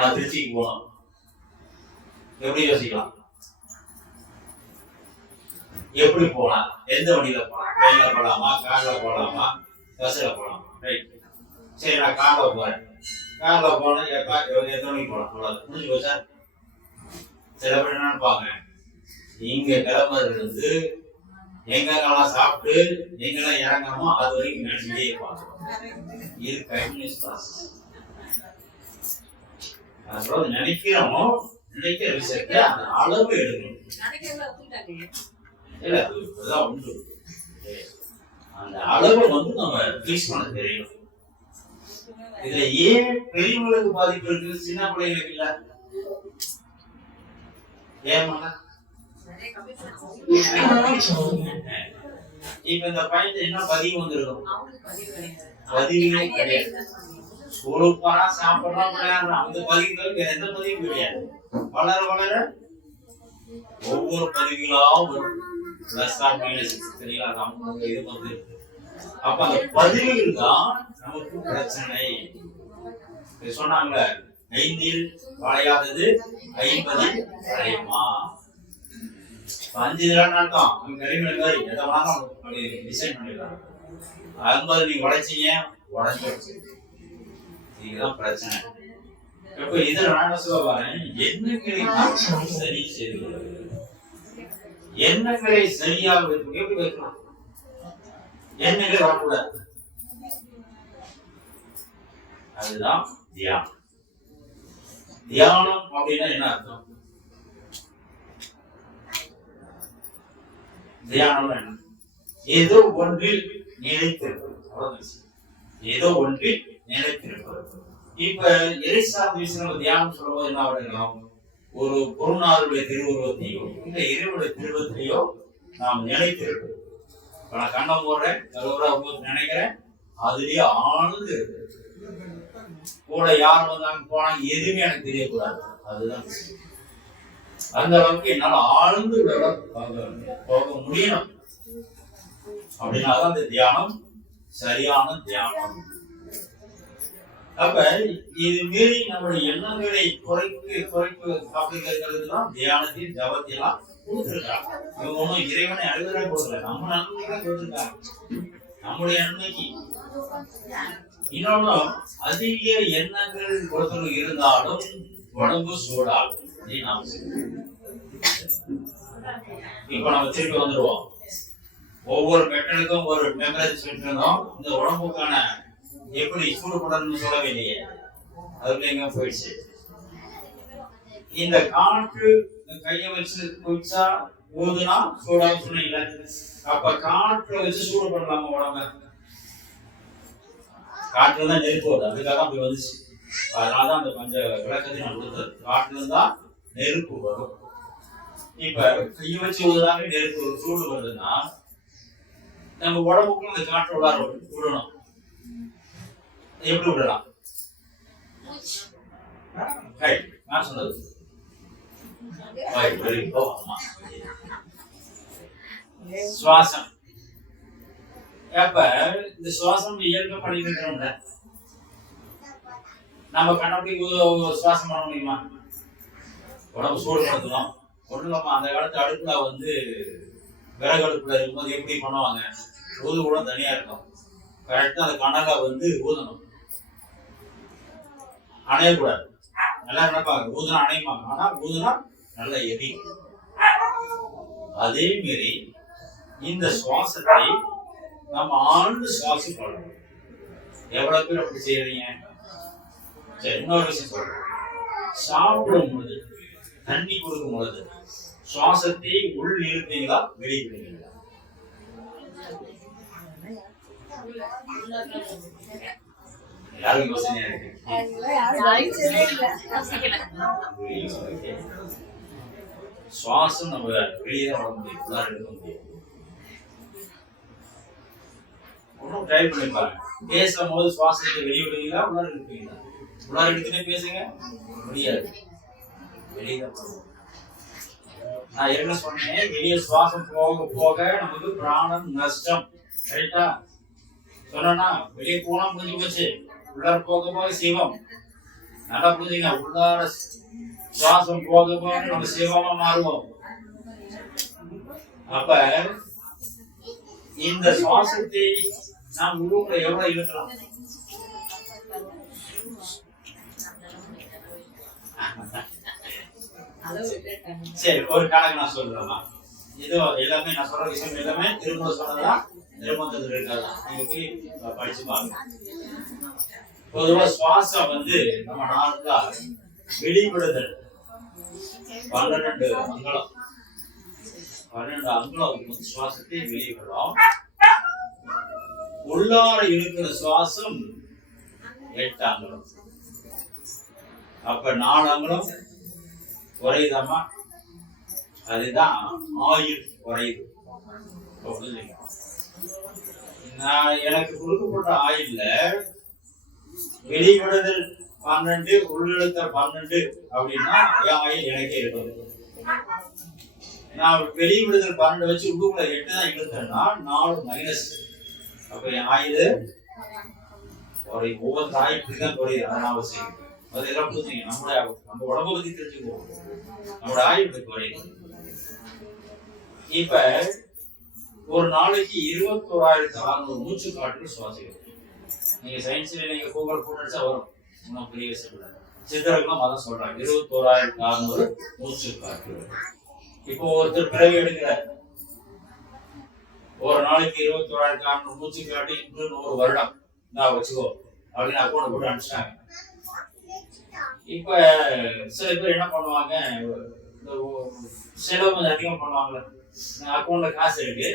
நான் திருச்சிக்கு போனோம், எப்படி யோசிக்கலாம்? எப்படி போலாம்? எந்த வண்டியில போலாம்? ட்ரெயின்ல போலாமா, கார்ல போலாமா, பஸ்ல போலாமா? ரைட், சரி நான் கார்ல போறேன். கார்ல போனா எத்தனை மணிக்கு போலாம்? அவ்வளவு முடிஞ்சு போச்சா? சில பேர் என்ன நினைப்பாங்க, இங்க கிளம்புறது இருந்து எங்கெல்லாம் சாப்பிட்டு எங்கெல்லாம் இறங்காமோ அது வரைக்கும் நினைச்சுட்டே பார்க்கணும். இது கம்யூனிஸ்ட் ப்ராசஸ். நான் சொல்றது நினைக்கிறோமோ நினைக்கிற விஷயத்த அந்த அளவு எடுக்கணும். இல்ல இப்பதான் உண்டு. அந்த அளவை வந்து நம்ம ஃபிக்ஸ் பண்ண தெரியணும். இதுல ஏன் பெரியவங்களுக்கு பாதிப்பு இருக்கு, சின்ன பிள்ளைங்களுக்கு இல்ல? ஏமா இப்ப இந்த பையன் என்ன பதிவு வந்திருக்கும்? பதிவுகளே கிடையாது. ஸ்கூலுக்கு போனா சாப்பிடலாம், அந்த பதிவுகள் வேற எந்த பதிவும் கிடையாது. வளர வளர ஒவ்வொரு பதிவுகளாவும் வரும். பிளஸ் ஆர் மைனஸ் தெரியல. இது வந்து அப்ப அந்த பதிவுகள் தான் நமக்கு பிரச்சனை. சொன்னாங்க, 5 வளையாதது 50 வளையுமா? 5 அர்த்தம் கரிமலை எதை வேணாலும் டிசைன் பண்ணிடலாம். 50 நீங்க உடைச்சீங்க, உடஞ்சிருச்சு. இதுதான் பிரச்சனை. இப்ப இதுல நான் சொல்ல வரேன், எண்ணங்களை சரி செய்து கொள்வது. எண்ணங்களை சரியாக வைக்கணும். எப்படி வைக்கலாம்? எண்ணங்கள் வரக்கூடாது. அதுதான் தியானம். தியானம் அப்படின்னா என்ன அர்த்தம்? தியானம் என்ன? ஏதோ ஒன்றில் நிலைத்திருப்பது. ஏதோ ஒன்றில் நிலைத்திருப்பது. இப்ப எதை சார்ந்த விஷயம் தியானம் சொல்லும்போது என்ன பண்ணலாம்? ஒரு பொருளாதார திருவுருவத்தையோ இல்ல இறைவனுடைய திருவத்தையோ நாம் நினைத்திருப்போம். இப்ப நான் கண்ணம் போடுறேன், நினைக்கிறேன், அதுலயே ஆழ்ந்து இருக்கு. கூட யார் வந்தாங்க போனாங்க எதுவுமே எனக்கு தெரியக்கூடாது. அதுதான் அந்த அளவுக்கு என்னால ஆழ்ந்து போக முடியணும். அப்படின்னாதான் இந்த தியானம் சரியான தியானம். அப்ப இது மீறி நம்முடைய எண்ணங்களை குறைப்பு அப்படிங்கிறதுதான் தியானத்தின் ஜபத்திலாம் கொடுத்திருக்காங்க. இவங்க ஒன்றும் இறைவனை அழுதலை கொடுக்கல, நம்ம நன்மைதான் கொடுத்திருக்காங்க, நம்முடைய நன்மைக்கு. இன்னொன்னு, அதிக எண்ணங்கள் ஒருத்தர் இருந்தாலும் உடம்பு சூடாகும். இப்ப நம்ம திருப்பி வந்துடுவோம். ஒவ்வொரு மெட்டலுக்கும் ஒரு டெம்பரேச்சர் வச்சிருந்தோம். இந்த உடம்புக்கான எப்படி சூடு பண்ணணும்னு சொல்லவே இல்லையே, அதுக்கு எங்க போயிடுச்சு. இந்த காற்று கைய வச்சு குடிச்சா ஊதுனா சூடாக சொன்னீங்க. அப்ப காற்று வச்சு சூடு பண்ணலாமா உடம்ப? காற்றுல தான் நெருப்பு வருது, அதுக்காக அப்படி வந்துச்சு. அதனாலதான் அந்த பஞ்ச விளக்கத்தை நான் கொடுத்தது. காற்றுல இருந்தா நெருப்பு வரும். இப்ப கைய வச்சு ஊதுனாவே நெருப்பு சூடு வருதுன்னா நம்ம உடம்புக்கும் அந்த காற்று விடணும். எப்படி விடலாம்? நான் சொன்னது சுவாசம். அப்ப இந்த சுவாசம் இயற்கை பண்ணிருக்கிறோம்ல, நம்ம கண்ணப்படி சுவாசம் பண்ண முடியுமா? உடம்பு சூடுபடுத்தணும். ஒண்ணு இல்லாம அந்த காலத்து அடுப்புல விறகு அடுப்புல இருக்கும்போது எப்படி பண்ணுவாங்க? ஊது கூட தனியா இருக்கும். கரெக்டா அந்த கணக்கா ஊதணும், அணையக்கூடாது. நல்லா நினைப்பாங்க ஊதுனா அணையுமாங்க, ஆனா ஊதுனா நல்லா எரியும். அதே மாரி இந்த சுவாசத்தை நம்ம ஆழ்ந்து சுவாசம் பண்ணணும். எவ்வளவு பேர் அப்படி செய்யறீங்க? சரி, இன்னொரு விஷயம் சொல்றேன். சாப்பிடும் பொழுது, தண்ணி கொடுக்கும் பொழுது சுவாசத்தை உள் இழுப்பீங்களா வெளியிடுவீங்களா? எல்லாரும் யோசனையா இருக்கு. சுவாசம் நம்ம வெளியே வர முடியும், உள்ளார எடுக்க முடியும். ஒன்னும் ட்ரை பண்ணி பாருங்க. பேசும்போது சுவாசத்தை வெளியே விடுவீங்களா உள்ளார எடுப்பீங்களா? உள்ளார எடுத்துனே பேசுங்க, முடியாது, வெளியே தான். நான் என்ன சொன்னேன், வெளியே சுவாசம் போக போக நமக்கு பிராணம் நஷ்டம். கரெக்டா சொன்னா? வெளியே போனா முடிஞ்சு போச்சு, உள்ளார போக போக சிவம். நல்லா புரிஞ்சுங்க, உள்ளார சுவாசம் போக போக நம்ம சிவமா மாறுவோம். அப்ப இந்த சுவாசத்தை நாம் உள்ளுக்குள்ள எவ்வளவு இழுக்கலாம்? சரி, ஒரு கணக்கு நான் சொல்றேன். இது எல்லாமே நான் சொல்ற விஷயம் எல்லாமே திரும்ப சொன்னதா, திருமணத்துல இருக்காது. நீங்க போய் படிச்சு பாருங்க. பொதுவா சுவாசம் வந்து நம்ம நார்மலா வெளிப்படுதல் 12 அங்குலம், 12 அங்குலம் வந்து சுவாசத்தை வெளியிடுறோம். உள்ளார இருக்கிற சுவாசம் 8 அங்குலம். அப்ப 4 அங்குலம் குறையுதாமா? அதுதான் ஆயுள் குறையுது. நான் எனக்கு கொடுக்கப்பட்ட ஆயுள்ல வெளிவிடுதல் 12, உள்ளெழுத்த 12 அப்படின்னா என் ஆயுள் எனக்கே இருக்கும். நான் வெளிவிடுதல் 12 வச்சு உள்ளுக்குள்ள 8 தான் இழுத்தேன்னா 4 மைனஸ். அப்ப என் ஆயுள் ஒவ்வொரு ஆயுள் தான் குறையுது. அதனால அவசியம் அது எல்லாம் புரிஞ்சுங்க. நம்ம உடம்ப பத்தி தெரிஞ்சுக்குவோம். நம்மளோட ஆயுள் குறையுது. இப்ப ஒரு நாளைக்கு 21,600 மூச்சு காற்று சுவாசிக்கும். நீங்க சயின்ஸ்ல நீங்க கூகுள் போட்டா வரும். இன்னும் பெரிய விஷயம் சித்தர்களும் அதான் சொல்றாங்க, 21,600 மூச்சு காற்று. இப்போ ஒருத்தர் பிறகு எடுக்கிறார், ஒரு நாளைக்கு 21,600 மூச்சு காட்டி இன்னும் 100 வருடம் நான் வச்சுக்கோ அப்படின்னு அக்கௌண்ட் போட்டு அனுப்பிச்சிட்டாங்க. இப்ப சில பேர் என்ன பண்ணுவாங்க, செலவு கொஞ்சம் அதிகம் பண்ணுவாங்கல்ல. அக்கௌண்ட்ல காசு இருக்கு,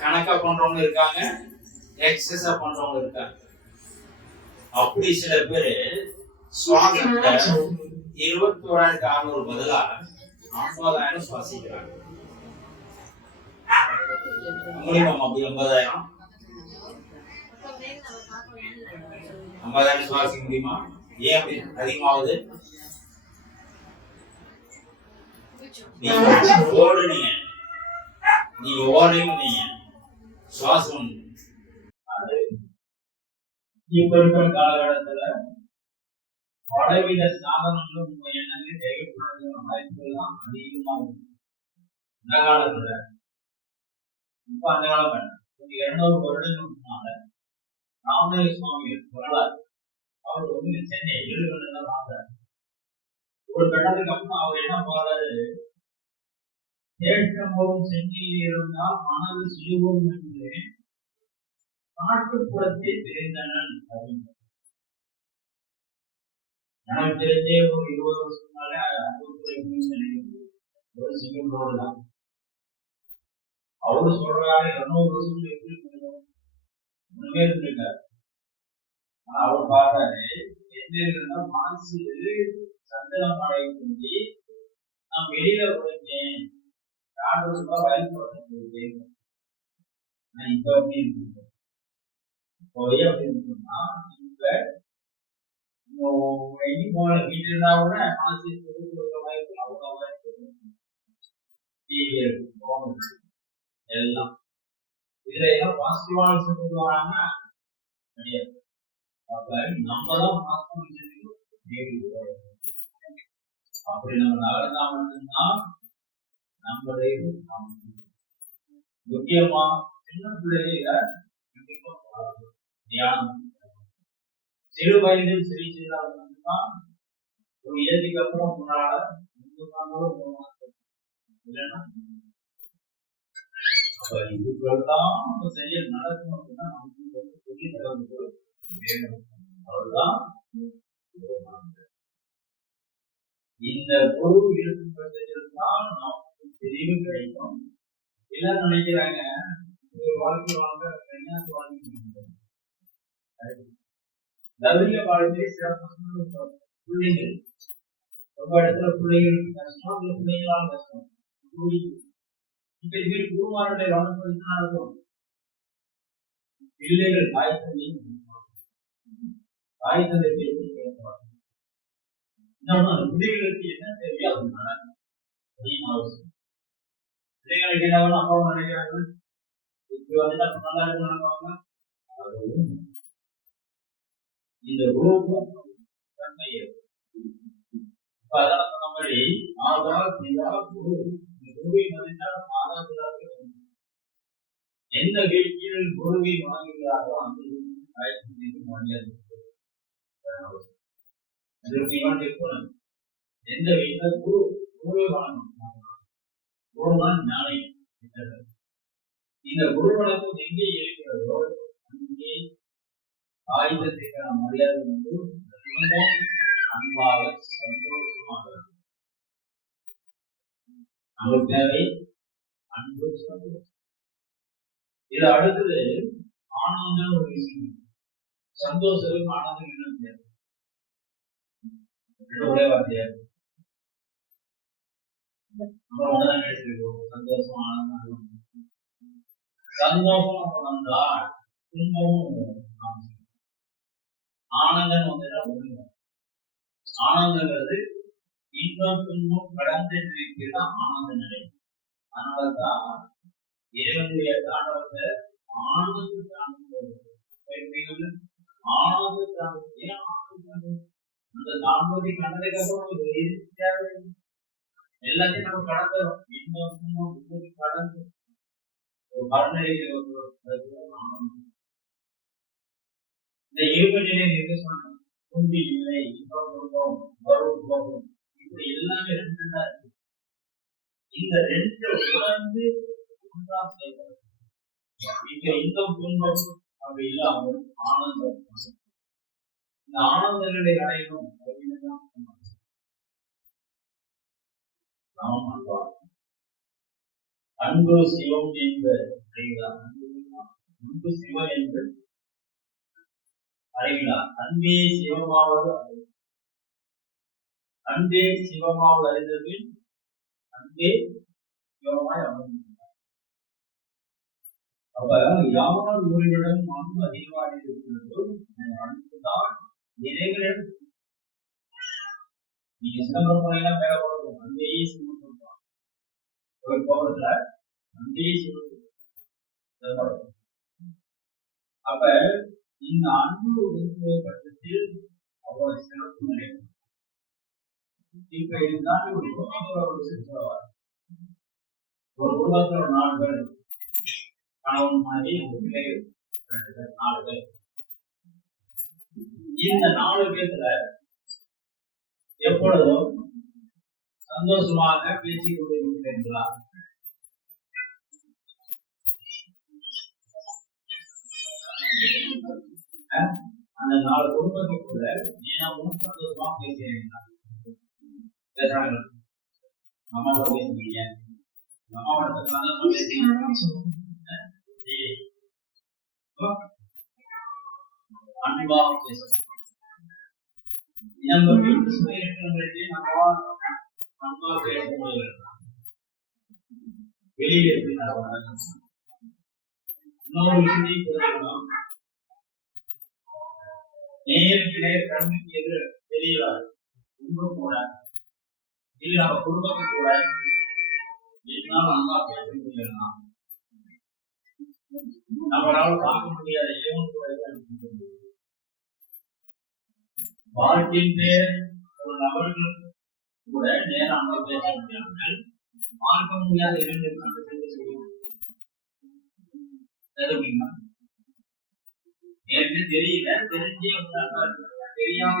கணக்கா பண்றவங்க இருக்காங்க, எக்ஸஸா பண்றவங்க இருக்காங்க. அப்படி சில பேரு சுவாசத்தை 21,600 பதிலா 50,000 சுவாசிக்கிறாங்க. முடியுமா? அப்படி 50,000 சுவாசிக்க முடியுமா? ஏன் அப்படி அதிகமாகுது? நீங்க ஓடுனீங்க, சுவாசம் இப்ப இருக்கிற காலகட்டத்துல பலவித சாதனங்களும் உங்க எண்ணங்கள் தேவைப்படுற வாய்ப்புகள்லாம் அதிகமாகும். அந்த காலத்துல இப்ப அந்த காலம் வேண்டாம். 200 வருடங்களுக்கு முன்னால ராமலிங்க சுவாமிகள் வரலாறு, அவர் வந்து சென்னை 7 வாழ்றாரு. ஒரு கட்டத்துக்கு அப்புறம் அவர் என்ன பாடுறாரு, ஏற்றம் போதும் சென்னையில் இருந்தால் மனது சுழுவும் என்று நாட்டுப்புறத்தை தெரிந்தனன் அப்படின்னு. எனக்கு தெரிஞ்சே ஒரு 20 வருஷம் ஒரு சிங்கம் ரோடு தான். அவரு சொல்றாரு 200 வருஷம் எப்படி ஒண்ணுமே இருக்காரு. ஆனா அவர் பாடுறாரு, என்ன மனசு சந்தனம் அடைய சொல்லி நான் வெளியில போயிருக்கேன், 4 ரூபாய் வயல் போட்டேன். இப்ப எப்படி இருக்கு அப்படின்னு சொன்னா, இப்ப போன வீட்டுல இருந்தா கூட மனசு எல்லாம் இதுல எல்லாம் பாசிட்டிவான விஷயம் கொண்டு வராங்கன்னா கிடையாது. அப்ப நம்மதான் அப்படி நம்ம நகர்ந்தா மட்டும்தான் நம்மளுடைய முக்கியமா சின்ன பிள்ளையில தியானம் சிறு வயதில் சரி செய்தால் மட்டும்தான் ஒரு இயற்கைக்கு அப்புறம் முன்னால இல்லைன்னா இதுக்கெல்லாம் நம்ம சரியா நடக்கணும் அப்படின்னா நமக்கு சொல்லி தரது வேணும். அவர்தான் இந்த பொருள் இருக்கும் பட்சத்தில் தான் நமக்கு தெளிவு கிடைக்கும். எல்லாரும் நினைக்கிறாங்க வாழ்க்கை வாழ்க்கை கன்னியாசு வாழ்க்கை நவீன வாழ்க்கையை சிறப்பு பிள்ளைகள் ரொம்ப இடத்துல பிள்ளைகளுக்கு கஷ்டம், பிள்ளைங்களால கஷ்டம். இப்ப இதுவே குருமாருடைய கவனம் நடக்கும். பிள்ளைகள் தாய் தந்தை பேசி கேட்பாங்க. அந்த பிள்ளைகளுக்கு என்ன தேவையோ அது நடக்கும். பிள்ளைங்களுக்கு என்ன வேணும் அப்பாவும் நினைக்கிறாங்க இப்படி வந்து நம்ம நல்லா இருக்குன்னு நினைப்பாங்க. அதுவும் இந்த குருவுக்கும் தன்மை இருக்கு. இப்ப அதான் சொன்ன மாதிரி ஆதார் பிதா குரு, இந்த குருவை மதித்தால் ஆதார் பிதாவுக்கு எந்த வீட்டில் குருவை வணங்குகிறாரோ அந்த மரியாதை எந்த வீட்டில் குருவை வணங்கணும். குருவான் ஞானி. இந்த குரு வணக்கம் எங்கே இருக்கிறதோ அங்கே ஆயுதத்திற்கான மரியாதை வந்து குடும்பம் அன்பாக சந்தோஷமாக இருக்கும். நமக்கு தேவை அன்பு சந்தோஷம். இது அடுத்தது ஆனந்தம் ஒரு விஷயம். சந்தோஷம் ஆனந்தம் என்ன தேவை? ஒரே வார்த்தையா நம்ம ஒண்ணுதான் பேசிருக்கோம். சந்தோஷம் ஆனந்தம். சந்தோஷம் வந்தால் துன்பமும் ஆனந்தம் வந்து ஆனந்தங்கிறது இன்பம் துன்பம் கடந்து இருக்கிறது ஆனந்த நிலை. அதனாலதான் இறைவனுடைய தாண்டவத்தை ஆனந்த அந்த தாண்டவத்தை கண்டதுக்கு அப்புறம் எல்லாத்தையும் நம்ம கடந்துடும். இன்பம் துன்பம் கடந்து ஒரு மறுநிலை இந்த இருப்பு நிலை நிர்தேசம் துன்பி இல்லை, இன்பம் துன்பம் வரும் போகும், இப்படி எல்லாமே ரெண்டு தான் இருக்கு. இந்த ரெண்டு உணர்ந்து ஒன்றா செய்வது. இங்க இன்பம் துன்பம் அப்படி இல்லாமல் ஆனந்தம். இந்த ஆனந்த நிலை அடையணும் அப்படின்னு தான் அன்பு சிவம் என்பது அன்பு சிவம் என்று அறிவிலார். அன்பே சிவமாவது அன்பே சிவமாவது அறிந்தபின் அன்பே சிவமாய் அமர்ந்திருக்கிறார். அப்ப யார் ஒருவரிடம் அன்பு அதிகமாக இருக்கிறதோ அன்புதான் இறைவனிடம். நீங்க சிதம்பரம் போனீங்கன்னா மேல போடுவோம் அன்பே சிவம் சொல்றான். ஒரு கோபத்துல அன்பே சிவம். அப்ப இந்த அன்பு ஒருவரை பட்சத்தில் அவ்வளவு சிறப்பு நிலையம். இப்ப இதுதான் ஒரு சிறப்பாக ஒரு குடும்பத்துல 4 பேர், கணவன் மனைவி ஒரு பிள்ளைகள் 2 பேர், 4 பேர். இந்த 4 பேர்ல எப்பொழுதும் சந்தோஷமாக பேசிக் கொண்டிருக்கிறீர்களா? அந்த 4 குடும்பத்துக்குள்ள தினமும் சந்தோஷமா பேசுறீங்களா? பேசுறாங்க. அம்மாவோட பேசுறீங்க, அம்மாவோட அன்பா பேச நம்ம வீட்டு சுயநலங்களுக்கு நம்ம பேச முடியாது. வெளியில எப்படி இன்னொரு விஷயத்தையும் புரிஞ்சுக்கணும். நேருக்கு நேர் கண்ணுக்கு எதிர தெரியவாது ஒன்றும் கூட இது நம்ம குடும்பத்தை கூட என்னாலும் அன்பா பேச முடியலாம். நம்மளால பார்க்க முடியாத இறைவன் கூட வாழ்க்கையின் பேர் ஒரு நபர்கள் கூட நேரம் அன்பா பேச முடியாமல் பார்க்க முடியாத 2 பேர் சொல்லுவோம். எனக்கு தெரியல, தெரிஞ்சே தெரியாம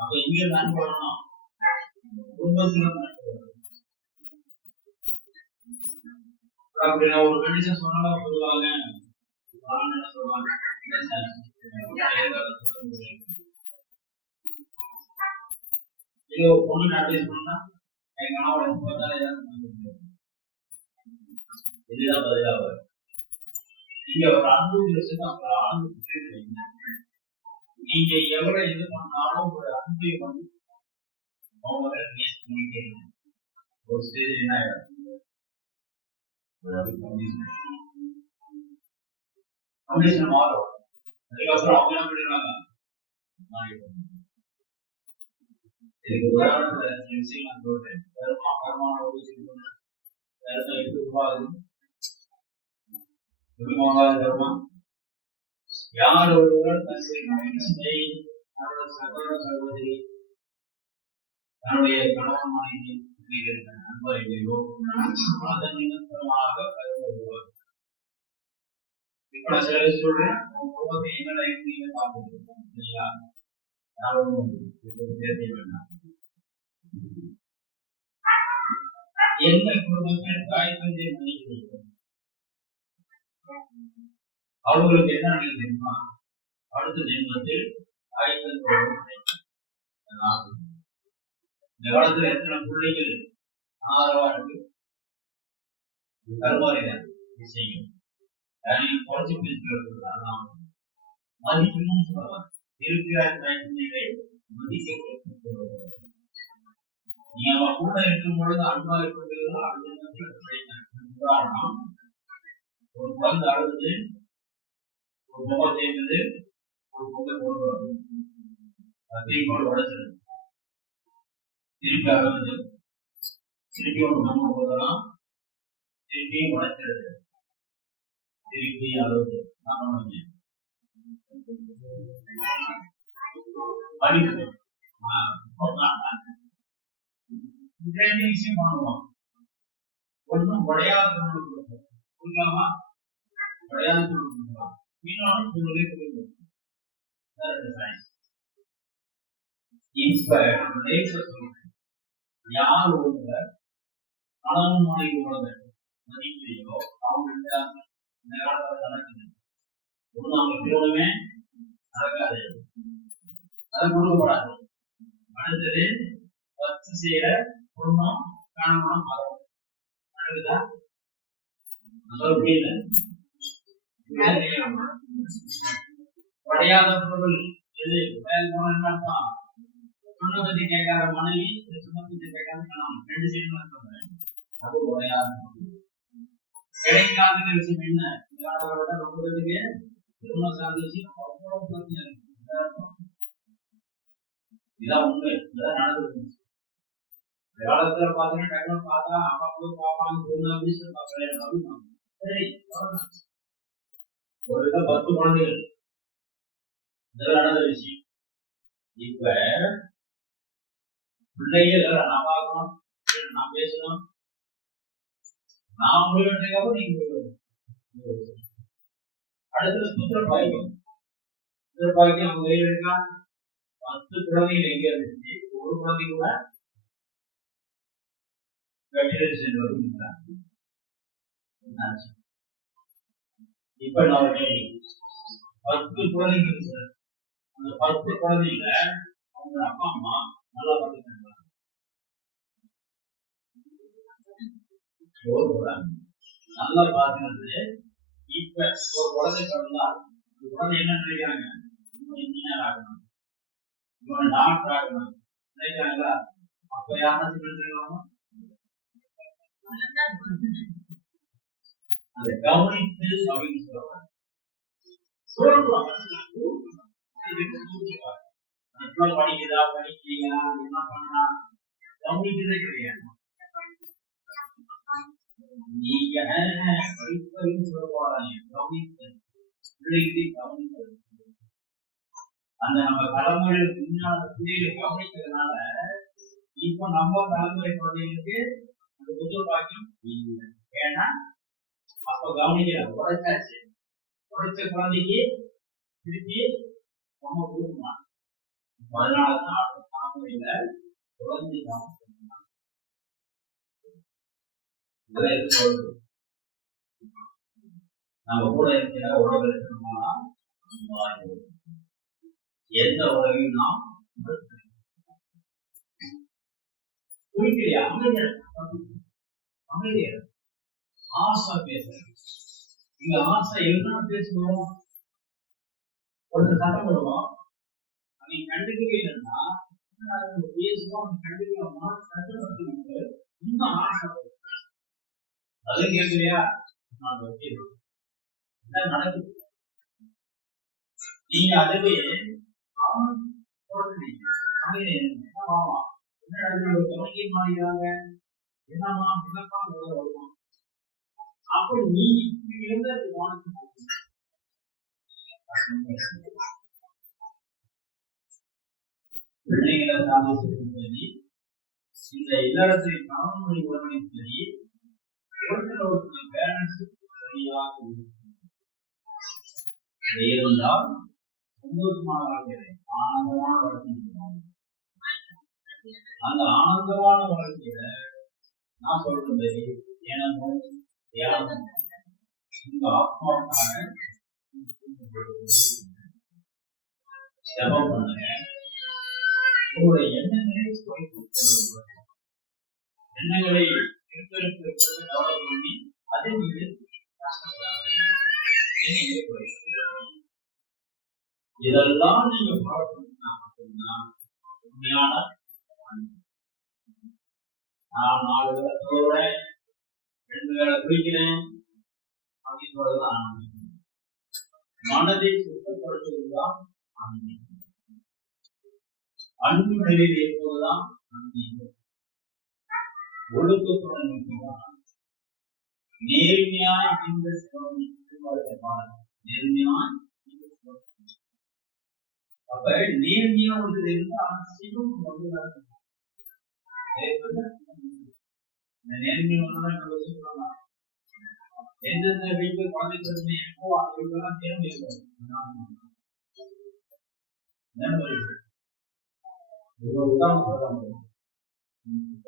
அப்ப இங்க அன்பு வரணும். குடும்பத்துல அப்படி நான் ஒரு கண்டிஷன் சொன்னா சொல்லுவாங்க, என்ன சொல்லுவாங்க, பொண்ணு அட்வைஸ் பண்ணா எங்க கணவன் இதுதான் பதிலா வரும். நீங்க ஒரு அன்பு நீங்க எவ்வளவு இது பண்ணாலும் ஒரு அன்பை வந்து அவங்க ஒரு ஸ்டேஜ் என்ன ஆயிடும், கண்டிஷன் மாறும். அதுக்கப்புறம் அவங்க என்ன பண்ணிடுறாங்க, இதுக்கு உதாரணத்துல சில விஷயம் நான் சொல்றேன். வருமான எப்படி உருவாகுது? தர்மம் யார் ஒருவர் தன்னுடைய சகோதர சகோதரி தன்னுடைய கணவன் மனைவி நண்பர்களோ அதன் நிமித்தமாக கருதுவார். இப்ப நான் சில சொல்றேன், குடும்பத்தை எங்களை நீங்க பார்த்துருக்கோம் இல்லையா? யாரும் பேச வேண்டாம். எங்கள் குடும்பத்தில் தாய் தந்தை மதிக்கிறோம். அவங்களுக்கு என்ன தெரியுமா? அடுத்த ஜென்மத்தில் தாய் தந்தை இந்த காலத்துல எத்தனை பிள்ளைகள் ஆதரவா இருக்கு கருமாறிதான் செய்யும். குறைச்சி பேசுறது அதான் மதிக்கணும்னு சொல்லலாம். இருக்கிற மதிக்க நீங்க அவ கூட இருக்கும் பொழுது அன்பா இருக்கிறது உதாரணம். ஒரு குழந்தை அழுது ஒரு பொம்மை செய்வது ஒரு பொம்மை கொண்டு வரும் தீக்கோடு உடைச்சிருது. திருப்பி அழுது திருப்பி ஒரு பொம்மை போதலாம் திருப்பியும் உடைச்சிருது. திருப்பி அழுது படிக்கிறது ரெண்டு விஷயம் பண்ணுவோம். ஒன்னும் உடையாத பொருள் கொடுப்போம். கொடுக்கலாமா? உடையாத பொருள் கொடுக்கலாம். இன்னொன்று பொருளே கொடுப்போம். இப்ப யார் ஒருவர் கணவன் மனைவி உறவை மதிக்கிறீங்களோ அவங்கள்ட்ட இந்த காலத்துல நடக்குது. அவங்க திருமணமே நடக்காது, அது கொடுக்கப்படாது. அடுத்தது பத்து செய்யற குடும்பம் காணணும் ஆகும். நடக்குதா? புரியல. உடையாத பொருள் எது? சொன்னபத்தி கேட்காத மனைவி, சொன்னபத்தி கேட்காத கணவன், ரெண்டு சைடும் சொல்றேன். அது உடையாத பொருள். கிடைக்காத விஷயம் என்ன? ரொம்ப பேருக்கு திருமண சார்ந்த விஷயம் அவ்வளவு பிரச்சனை இருக்கு. இதான் உண்மை, இதான் நடக்குது. காலத்துல பாத்தீங்கன்னா டக்குனு பார்த்தா அப்பா போய் பாப்பாங்க சரி ஒரு 10 குழந்தைகள் இதெல்லாம் நடந்த விஷயம். இப்ப பிள்ளைகள் நான் பார்க்கணும், நான் பேசணும், நான் முடிவு நீங்க அடுத்தது புத்திர பாக்கியம். புத்திர பாக்கியம் அவங்க கையில் இருக்கா? 10 குழந்தைகள் எங்க இருந்துச்சு? ஒரு குழந்தை கூட இப்ப நான் 10 குழந்தைகள் சார். அந்த 10 குழந்தைகள அவங்க அப்பா அம்மா நல்லா பார்த்துக்கிறாங்க. நல்லா பார்த்துக்கிறது. இப்ப ஒரு குழந்தை பிறந்தால் அந்த குழந்தை என்ன நினைக்கிறாங்க? இன்ஜினியர் ஆகணும், இவன் டாக்டர் ஆகணும் நினைக்கிறாங்களா? அப்ப யாரும் சொல்லிருக்காங்க அதை கவனித்து அப்படின்னு சொல்லுவாங்க. படிக்கிறா படிக்கிறீங்களா என்ன பண்ணா கவனிக்கிறதே கிடையாது. நீங்க படிப்பறிவு சொல்ல போறாங்க கவனித்து பிள்ளைகளை கவனிப்பது. அந்த நம்ம தலைமுறைகளுக்கு முன்னால பிள்ளைகளை கவனிக்கிறதுனால இப்ப நம்ம தலைமுறை குழந்தைகளுக்கு அந்த புது பாக்கியம் இல்லை. ஏன்னா அப்ப கவனிக்கிற உடைச்சாச்சு, உடைச்ச குழந்தைக்கு திருப்பி நம்ம கொடுக்கணும். அதனாலதான் அடுத்த தலைமுறையில குழந்தை நம்ம கூட இருக்கிற உறவு இருக்கணும்னா எந்த உறவையும் நாம் குறிக்கிறியா? அமைதியா ஆசை பேசுறேன். இங்க ஆசை என்ன பேசுவோம்? ஒருத்தர் சட்டம் போடுவோம், நீ கண்டுக்கவே இல்லைன்னா பேசுவோம், கண்டுக்கலாமா? சட்டம் இன்னும் ஆசை அது கேட்கலையா? நடக்குது. நீங்க அதுவே தொடங்கி மாறிக்கிறாங்க. என்னமா என்னப்பா வருமா? அப்ப நீ இப்படி இருந்த பிள்ளைகளை சாதிக்கும் சரி, இந்த இல்லறத்தில் கணவனுடைய உறவையும் சரி, ஒருத்தர் பேலன்ஸ் சரியாக இருந்தால் சந்தோஷமான வாழ்க்கை, ஆனந்தமான வாழ்க்கை. அந்த ஆனந்தமான வாழ்க்கையில நான் சொல்றது எனக்கும் உங்க ஆத்மாவுக்காக செலவு பண்ணுங்க. உங்களுடைய எண்ணங்களை எண்ணங்களை டெவலப் பண்ணி அதை நீங்கள் இதெல்லாம் நீங்க ஃபாலோ பண்ணா மட்டும்தான் உண்மையான. நான் 4 வேளை சொல்றேன், 2 வேளை குளிக்கிறேன் அப்படின்னு சொல்லதான் ஆனந்தம். மனதை சுத்தப்படுத்துவதுதான் ஆனந்தம். அன்பு நிலையில் இருப்பதுதான் ஆனந்தம். ஒழுக்கத்துடன் இருப்பதுதான் நேர்மையாய் நேர்மையாய். அப்ப நேர்மையா ஒன்று இருந்தா சிவம் வந்துதான். நேர்மை ஒன்றுதான் யோசிக்கலாம். எந்தெந்த வீட்டில் குழந்தை பிரச்சனை இருக்கோ அந்த வீட்டுலாம் நேர்மை உதாரணம் சொல்ல.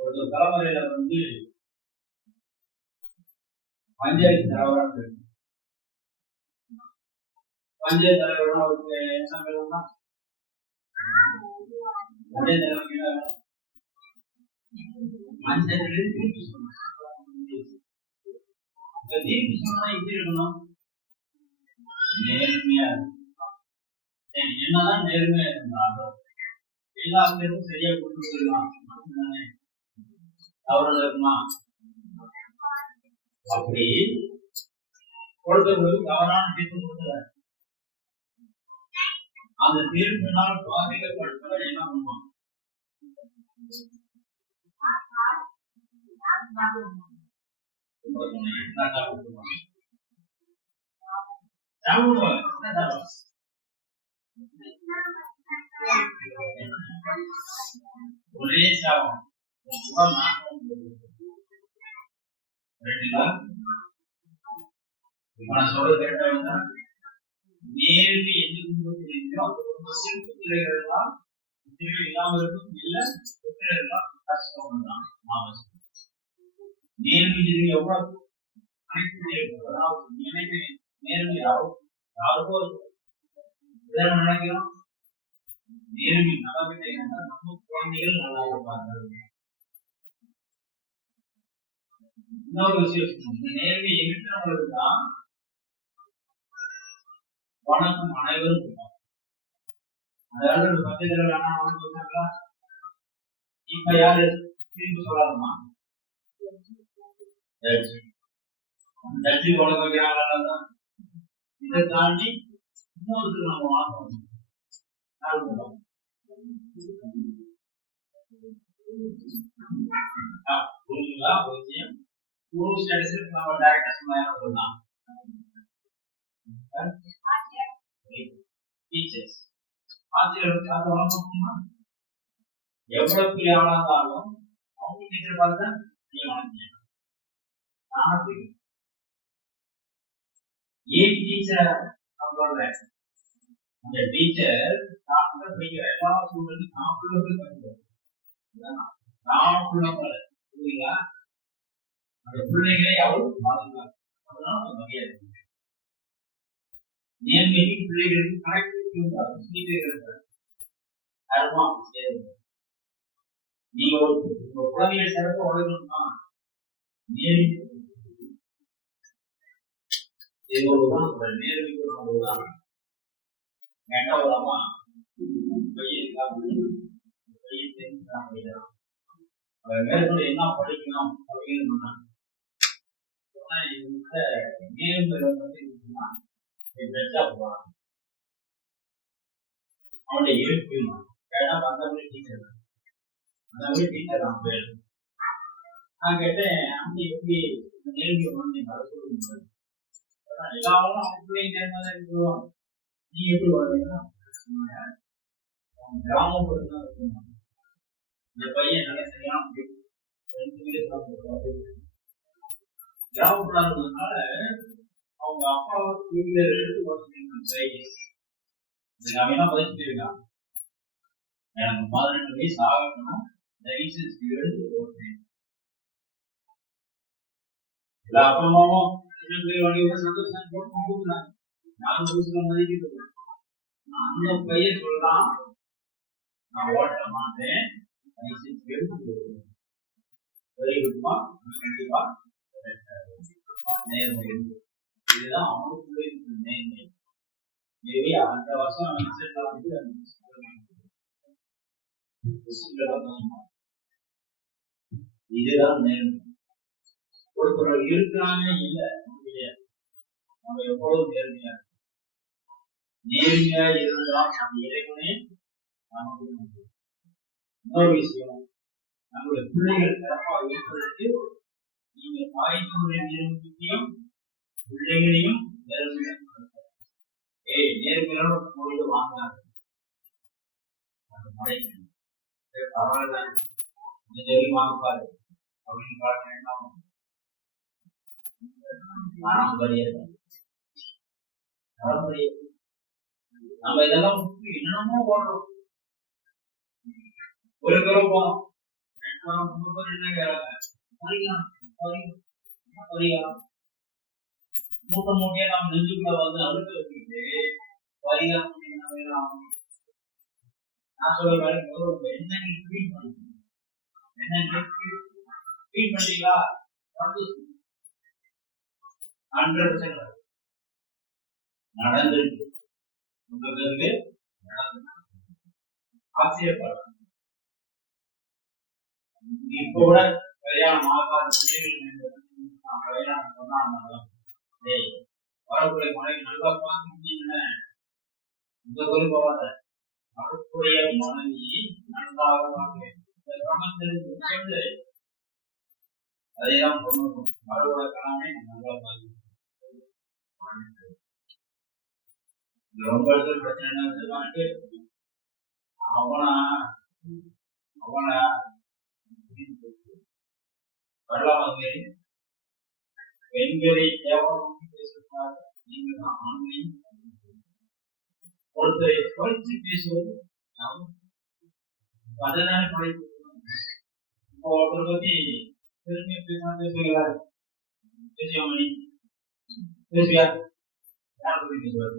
ஒரு தலைமுறையில பஞ்சாயத்து தலைவராக இருக்கு. பஞ்சாயத்து தலைவர்னா அவருக்கு என்ன வேணும்னா பஞ்சாயத்து தலைவர் பஞ்சாயத்துல தீர்ப்பு சொல்லணும். தீர்ப்பு சொன்னா எப்படி இருக்கணும்? நேர்மையா. என்னதான் நேர்மையா இருந்தாலும் எல்லா பேரும் சரியா கொண்டு போயிடலாம். அவரோட இருக்குமா? அப்படி ஒருத்தவங்களுக்கு தவறான தீர்ப்பு கொடுக்கிறார். அந்த தீர்ப்பினால் பாதிக்கப்பட்டவர் என்ன பண்ணுவான்? ஒரே சாபம். நான் சொல்றது கேட்டா நேர்மை எந்த குடும்பத்தில் இருக்கோ அந்த குடும்ப சிறப்பு திரைகள் தான் இல்லாம இருக்கும். இல்ல கஷ்டம் தான். நேர்மை எவ்வளவு நேர்மை யாருக்கோ நினைக்கிறோம். நேர்மை நல்லவில்லை என்றால் நம்ம குழந்தைகள் நல்லா இருப்பார்கள். இன்னொரு விஷயம், இந்த நேர்மை இருக்கிறவங்களுக்கு தான் வணக்கம் அனைவரும் கொடுப்பாங்க. அதாவது 10 தடவை வேணா வணக்கம் சொன்னாங்களா? இப்ப யாரு திரும்ப சொல்லாதுமா? ஜட்ஜி வணக்கம் வைக்கிறாங்களா? இதை தாண்டி இன்னொருத்தர் நம்ம வணக்கம் எவ்வளவு பெரிய ஆளா இருந்தாலும் அவங்க டீச்சர் பார்த்தா நீ வணக்கம். ஏன் டீச்சர் சொல்றேன்? அந்த டீச்சர் நான் படிக்கிற எல்லா சூழ்நிலையும் நான் படிக்கிறேன். புரியுங்களா? அந்த பிள்ளைகளை அவரும் பாதுகாப்பு. அதனால மரியாதை நேர்மைக்கு பிள்ளைகளுக்கு கணக்கு நீங்க உங்க குழந்தைகள் சிறப்பு வளர்க்கணும்னா நேர்மைக்கு வேண்டாமா மேற்கொண்டு என்ன படிக்கணும் அப்படின்னு அவனுடைய இருப்பு கேட்டா 10 டீச்சர் அதாவது டீச்சர் நான் பேர் நான் கேட்டேன் அப்படி எப்படி நேர்மை பண்ணி வர சொல்லுங்க எல்லாரும் அப்படியே நேர்மையாக தான் சொல்லுவாங்க நீங்க எப்படி வருவீங்கன்னா கிராமப்புறம் தான் இருக்கணும் இந்த பையன் நல்லா சரியான கிராமப்புறம் இருந்ததுனால அவங்க அப்பா வீட்டுல எடுத்து நவீனா பதிச்சுட்டு இருக்கான் எனக்கு 12 வயசு ஆகணும் லைசன்ஸ் எடுத்து போட்டேன் எல்லா அப்பா அம்மாவும் வண்டி சந்தோஷம் போட்டு கொடுக்குறாங்க 4 வருஷம் மதிக்கிறது அந்த பையன் சொல்றான் நான் ஓட்ட மாட்டேன் லைசன்ஸ் எடுத்து போடுவேன் விடுமா கண்டிப்பா நேர்மை இதுதான் அவனுக்குள்ளே நேர்மை மேபி அந்த வருஷம் இதுதான் நேர்மை ஒருத்தர் இருக்கிறாங்க இல்ல நம்ம எவ்வளவு நேர்மையா நேர்மையா இருந்தால் அந்த இறைவனே நமக்கு இன்னொரு விஷயம் நம்மளுடைய பிள்ளைகள் சிறப்பாக இருப்பதற்கு நீங்க தாய்க்குரிய முக்கியம் பிள்ளைகளையும் நேர்மையோட பொழுது வாங்கினாங்க பரவாயில்ல கொஞ்சம் வாங்கப்பாரு அப்படின்னு பாருங்க நம்ம இதெல்லாம் என்னமோ போடுறோம் ஒரு தடவை போனோம் மூட்டை மூட்டையா நம்ம நெஞ்சுக்குள்ள வந்து அழுத்த வச்சுக்கிட்டு நான் சொல்ல வேலைக்கு என்ன நீங்க ட்வீட் பண்ணுங்க என்ன ட்வீட் பண்றீங்களா 100% நடந்திருக்கு உங்களுக்கு ஆச்சரியப்படும் இப்ப கூட கல்யாணம் ஆகாத கல்யாணம் சொன்னாங்க வரக்கூடிய மனைவி நல்லா பார்த்துட்டீங்க இந்த கோயில் போவாத வரக்கூடிய மனைவி நன்றாக சொல்லு அதையெல்லாம் பண்ணணும் வரக்கூட கணவனை நல்லா பார்த்து ரொம்ப பிரச்சனை என்ன அவனா வரலாறு பெண்களை கேவலம் பேசுகிறார் நீங்கள் ஆண்மையும் ஒருத்தரை குறைச்சு பேசுவது அதனால படைப்பு இப்போ ஒருத்தரை பத்தி பெருமையை பேசுகிறார் பேசியாமணி பேசுவியா யார் பத்தி பேசுவார்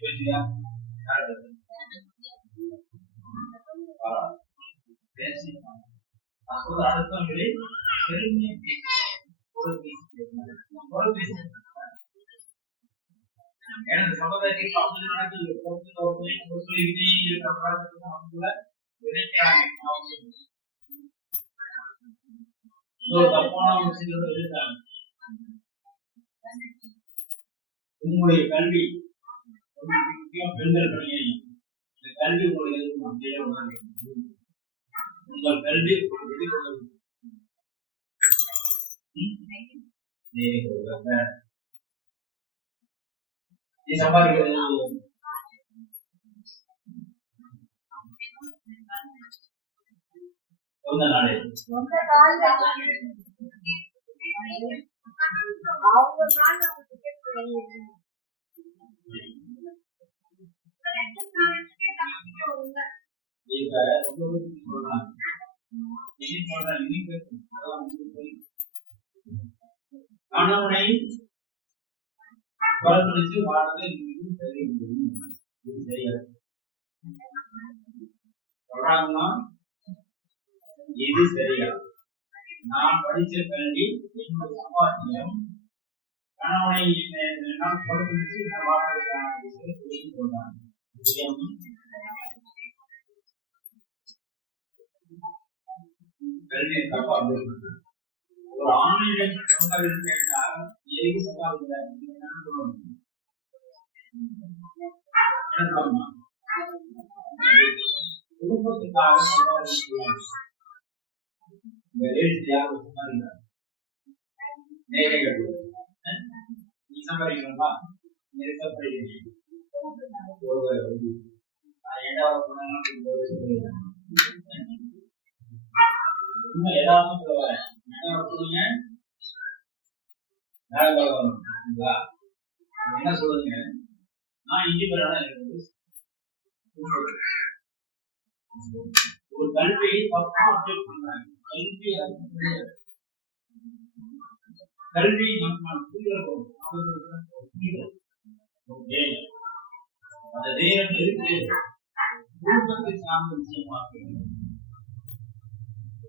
பேசுவியா பேசி அடுத்தவங்களை பெருமையை எனது சமுதாயத்தில் அப்படி நடக்குது சொல்லிக்கிட்டே தப்பான விஷயங்கள் இருக்காங்க உங்களுடைய கல்வி முக்கியம் பெண்கள் பணியை இந்த கல்வி உங்களுக்கு உங்கள் கல்வி சம்பாதிக்கிறது சொந்த நாடு கணவனை குறைத்து வாழ்வது சொல்றாங்கன்னா இது சரியா நான் படிச்ச கல்வி என்னுடைய சம்பாத்தியம் கணவனை குறைத்து சொல்றாங்க கல்வி தப்பா ஒரு ஆன்லைன் சம்பாதித்து கேட்டா எதுக்கு சம்பாதிக்கிறார் குடும்பத்துக்காக சம்பாதிக்கிறாங்க. இந்த ரேட் யாரும் சம்பாதிக்கிறாங்க நேரைகள் நீ சம்பாதிக்கிறப்பா என்ன சொல்லுங்க, நான் இண்டிபெண்டா ஒரு கல்வியை தப்பா அப்டேட் பண்றாங்க. கல்வி நம்ம புரிதல் அந்த தேவன் இருக்கு குடும்பத்தை சார்ந்த விஷயமாக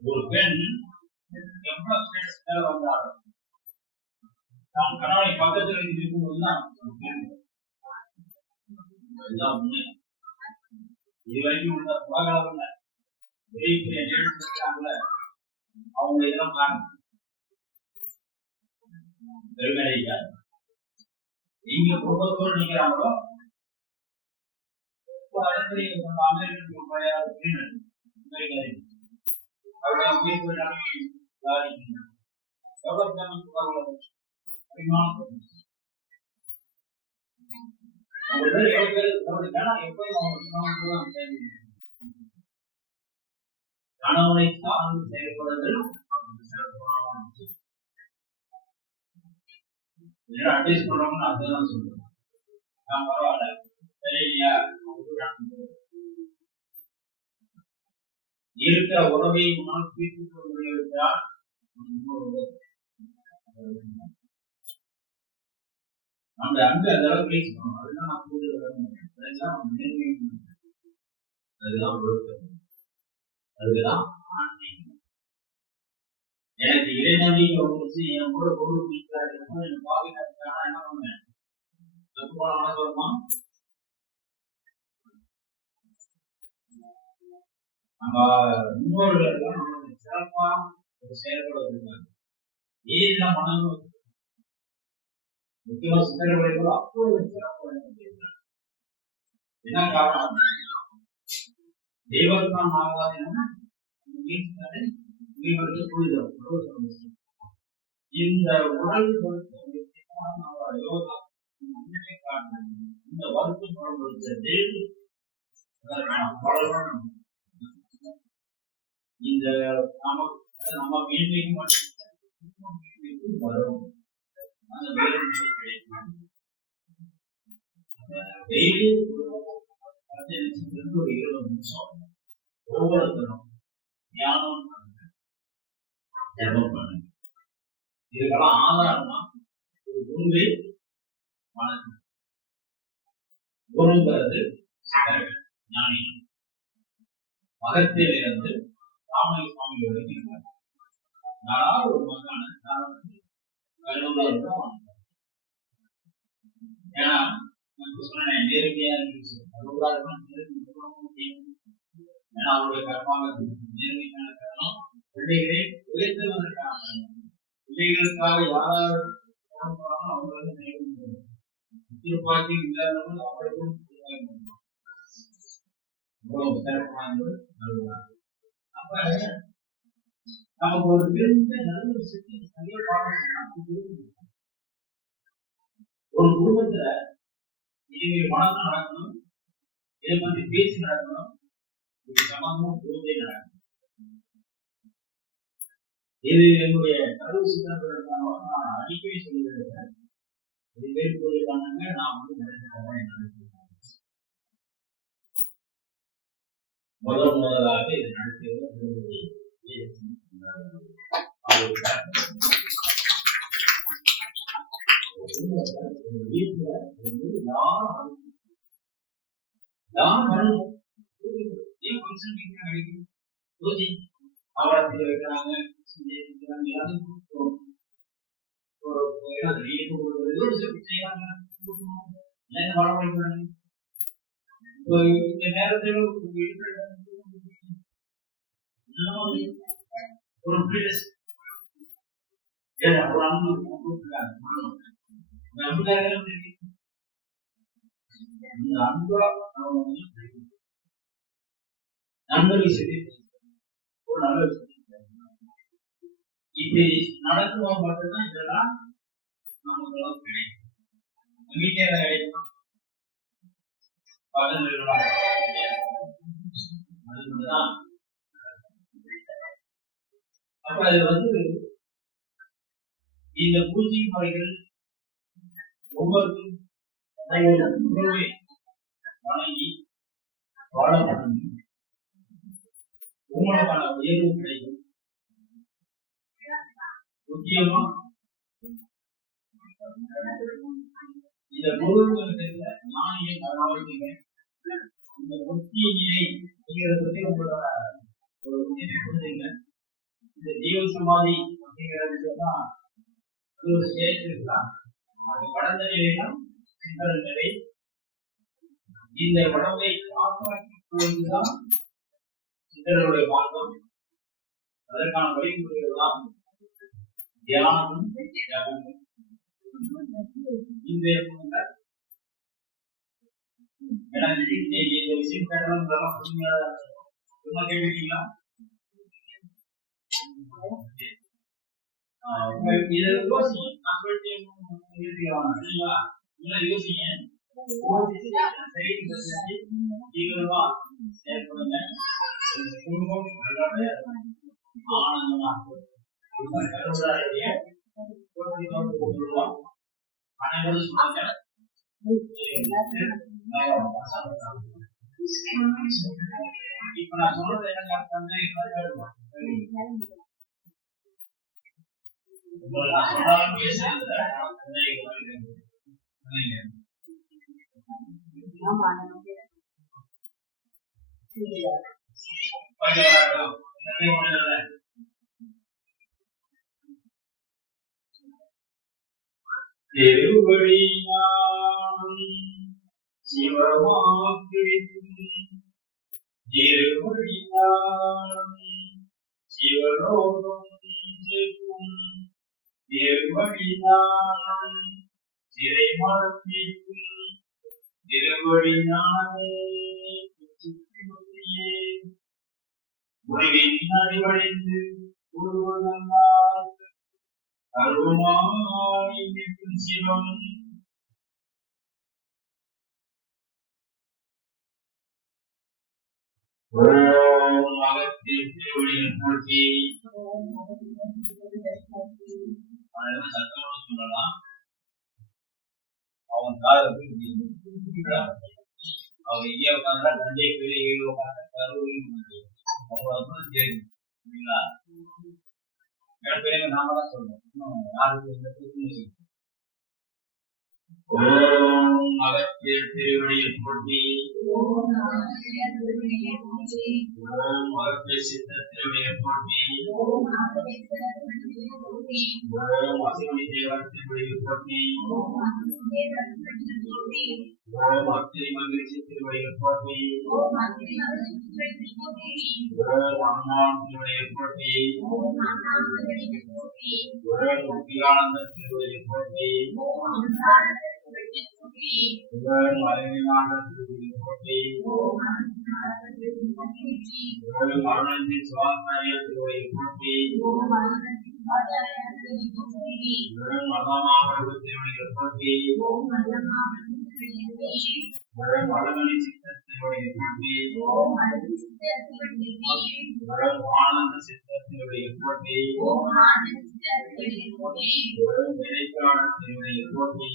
ஒரு பெண் எவ்வளவு ஸ்டேட்டஸ் மேல வந்தாலும் தான் கணவனை பக்கத்தில் இருக்கும்போதுதான் உண்மை. இதுவரைக்கும் உள்ள உலகளவுல பெரிய பெரிய லேடிஸ் இருக்காங்கல்ல, அவங்க இதெல்லாம் பாருங்க பெருமைக்காக நீங்க குடும்பத்தோடு நிற்கிறாங்களோ அமெரிக்கன் கணவனை சார்ந்து செயல்படுதல் அட்வைஸ் பண்றவங்க அதுதான் சொல்றேன். நான் பரவாயில்ல சரியா இருக்கிற உறவை மனசீர்த்துக் கொள்வதால் அந்த அன்பு அந்த அளவுக்கு ரீச் பண்ணணும். அதுதான் நான் அதுதான் அதுதான் எனக்கு இறைநதிங்க வந்துச்சு என் கூட பொருள் பிடிக்காது எனக்கு பாவிக்காதுக்கான என்ன பண்ணுவேன் தப்பு போன சொல்லுமா நம்ம முன்னோர்கள் எல்லாம் சிறப்பா ஒரு செயல்பட வச்சிருக்காங்க. ஏன் மனமும் முக்கியமா சிந்தனை அப்போ ஒரு சிறப்பு என்ன காரணம் தெய்வத்தான் ஆகாதுன்னா புரிதல் இந்த உடல் யோகா இந்த வருத்தம் இந்த நம்ம மேன்மைக்கு வரும் அந்த வேலை கிடைக்கும். டெய்லி ஒரு 10 நிமிஷத்துல ஒரு 20 நிமிஷம் ஒவ்வொருத்தரும் தியானம் ஜபம் பண்ணுங்க. இதுக்கெல்லாம் ஆதாரமா ஒரு குருவே வணக்கம். குருங்கிறது ஞானி மகத்திலிருந்து ராமலிங்க சுவாமி வரைக்கும் யாராவது ஒரு மகான ஏன்னா சொன்னேன் நேரடியா இருந்துச்சு. ஏன்னா அவருடைய கர்மாக நேர்மையான காரணம் பிள்ளைகளை உயர்த்துவதற்காக பிள்ளைகளுக்காக யாராவது அவங்களுக்கு திருப்பாக்கி இல்லாதவர்கள் அவர்களுக்கும் சிறப்பானது நல்லதுதான். அப்ப நமக்கு ஒரு பெரிய நல்ல விஷயத்தை சரியா பார்க்கணும். ஒரு குடும்பத்துல இதுவே வணக்கம் நடக்கணும், இதை பத்தி பேசி நடக்கணும், இது சம்பந்தமும் குருவே நடக்கணும். இது என்னுடைய கடவுள் சித்தர்களுக்காக நான் அடிக்கடி சொல்லியிருக்கிறேன். இது பேர் கூறியிருக்காங்க, நான் நடத்திருக்கேன். முதலாக இது நடத்தியவர் அவராத்திரி வைக்கிறாங்க, இந்த நேரத்தில் ஒரு நல்ல விஷயத்தை ஒரு நல்ல விஷயம் இப்படி நடக்கும்போது மட்டும்தான் இதெல்லாம் நமக்கு கிடைக்கும். வீட்டே கிடைக்கும் அதுதான். அப்ப அது இந்த பூஜை முறைகள் ஒவ்வொருக்கும் உணவை வழங்கி வாழ வழங்கி உங்களுக்கான உயர்வு கிடைக்கும். முக்கியமா இந்த குருவுக்கு ஞானியை கவனிங்க. இந்த முக்கிய நிலை அப்படிங்கிறத பத்தி உங்களோட ஒரு விஷயத்தை புரிஞ்சுங்க. இந்த ஜீவ சமாதி அப்படிங்கிற விஷயம்தான் அது ஒரு ஸ்டேஜ் இருக்கலாம். அது கடந்த நிலையிலும் சிந்தன நிலை. இந்த உடம்பை காப்பாற்றிக் கொள்வதுதான் சிந்தர்களுடைய மார்க்கம். அதற்கான வழிமுறைகள் தான் தியானம். இந்த விஷயம் கேட்டீங்களா? யோசிங்க. குடும்பம் ஆனந்தமா இப்ப நான் சொல்றது திருவடியான் சிவமாக்கிரிக்கும் திருவடியான் சிவலோகம் சேர்க்கும் திருவடியான் சிறைமலர்த்திக்கும் திருவடியானே உலகின் அறிவடைந்து ஒருவனால் அருமாய் நிற்கும் சிவம் ஓம் அகத்தில் திருவடிகள் போற்றி. சத்தம் சொல்லலாம். அவன் காதல் அவன் இங்கே உட்காந்தா தஞ்சை பெரிய உட்காந்து அவங்க தெரியுங்களா? நாம தான் சொல்லணும். யாருக்கு ஓம் அகத்தில் திருவடியில் போற்றி. ஓம் அகத்தில் சித்த திருவடியில் போற்றி. ஓம் அசிவனி தேவர் திருவடியில் போற்றி. ஓம் அத்திரி மகிழ்ச்சி திருவடியில் போற்றி. ஓம் அம்மான் திருவடியில் போற்றி. ஓம் முக்தியானந்த திருவடியில் போற்றி. மறைவினான திருவடியில் போற்றி. மரணி சுவாசாய திருவடியில் போற்றி. மதமாபரவு திருவடியில் போற்றி. மதமணி சித்த திருவடியில் போற்றி. ஆனந்த சித்த திருவடியில் போற்றி. இடைக்கால திருவடியில் போற்றி.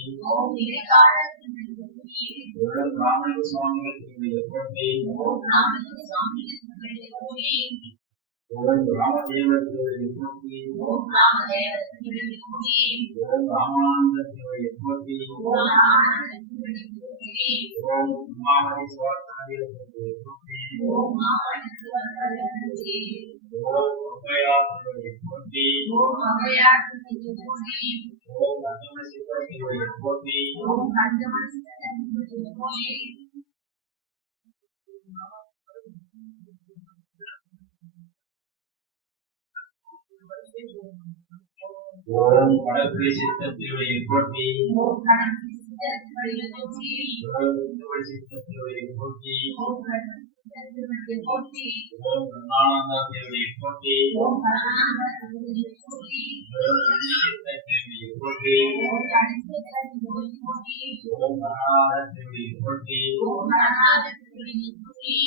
ராமலிங்க சுவாமிகள் திருவடியில் போற்றி. ஓம் ராமதேவர் திருவடியில் போற்றி. ஓம் ராமானந்த திருவடியில் போற்றி. ஓம் உமாமணி சுவாசாரிய திருவடியில் போற்றி. ஓம் அவ்வையா திருவடியில் போற்றி. ஓம் பஞ்சம சித்த திருவடியில் போற்றி. ஓம் கடற்கரை சித்த திருவடியில் போற்றி. ஓம் சித்த திருவடியில் போற்றி. ஓம் கருணானந்த தேவனை போற்றி ஓம் போற்றி ஓம் கருணானந்த தேவனை போற்றி ஓம் கருணாதாச தேவனை போற்றி ஓம்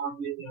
கருணாமூர்த்தி தேவனை போற்றி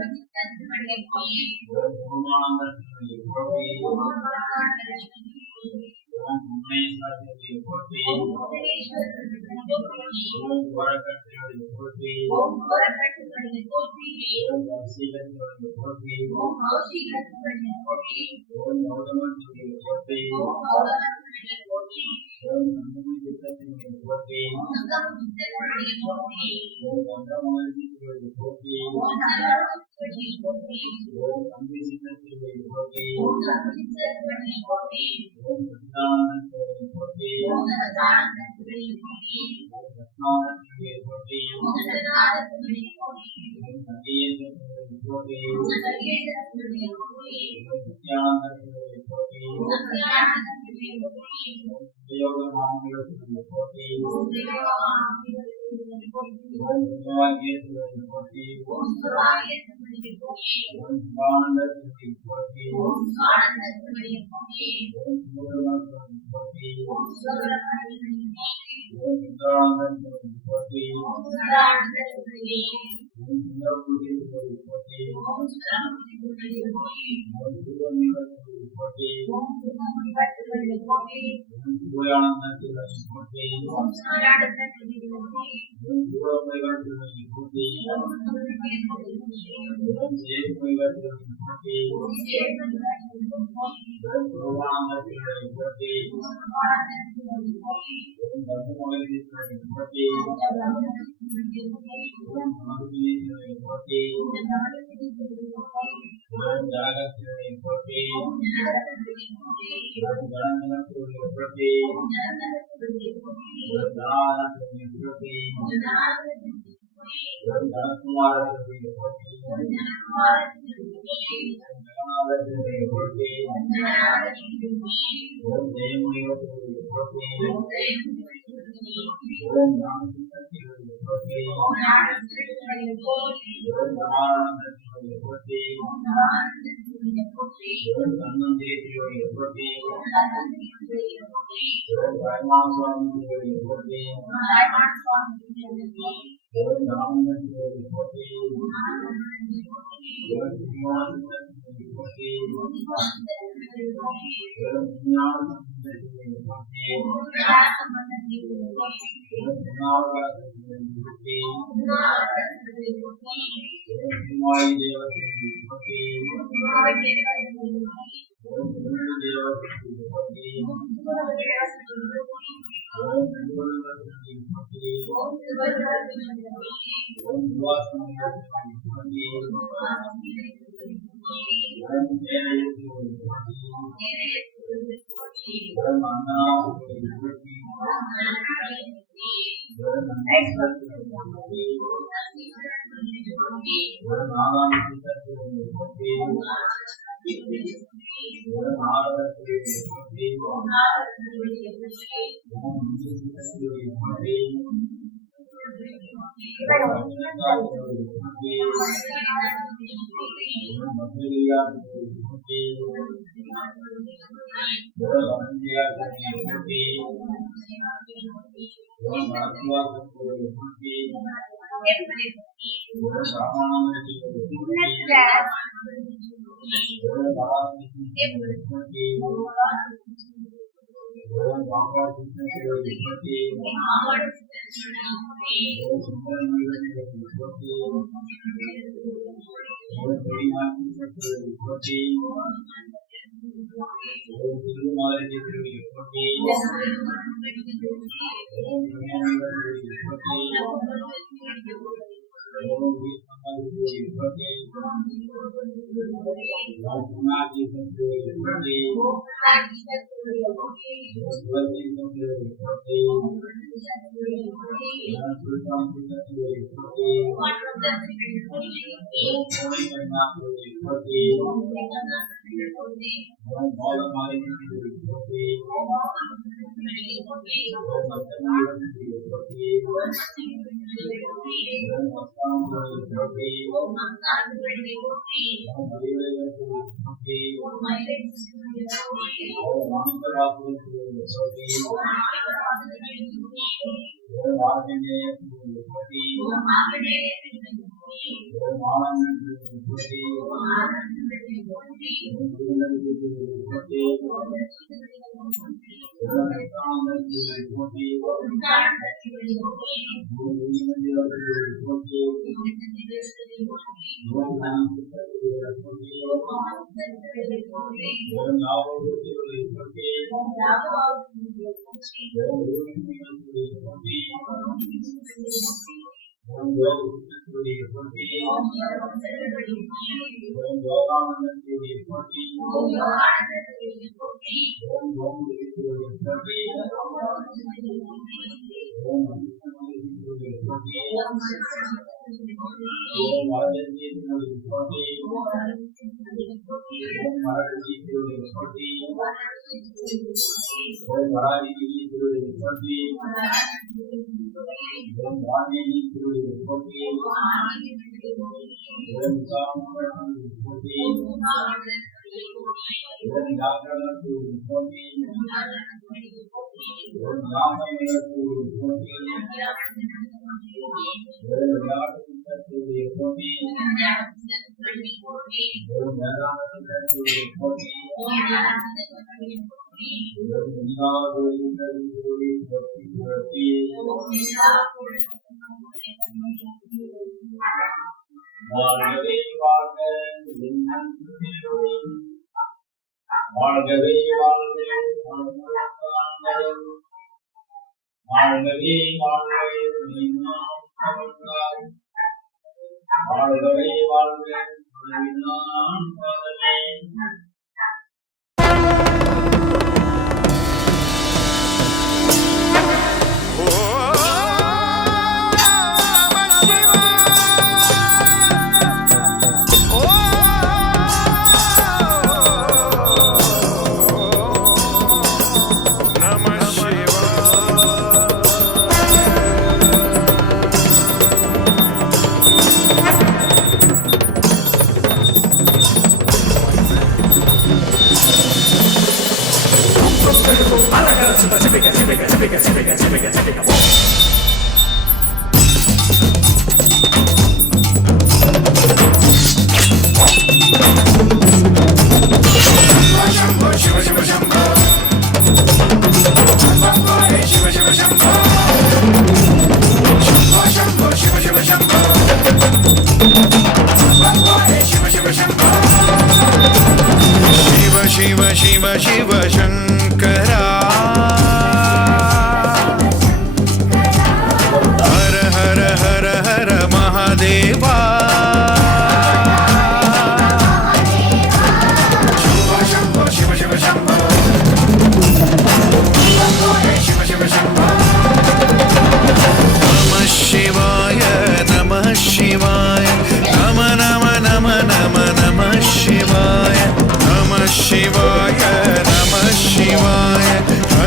ஓம் ஓம்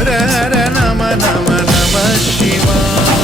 Hara Hara Nama Nama Namah Shivaya.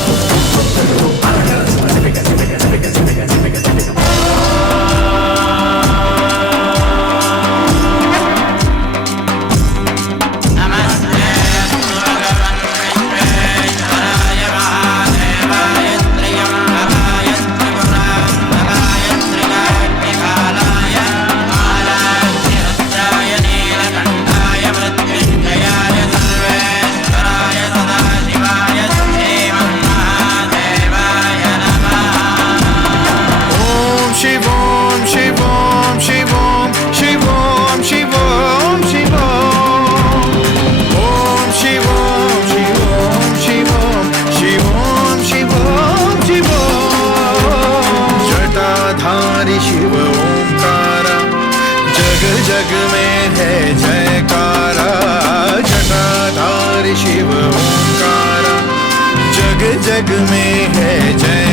जग में है जय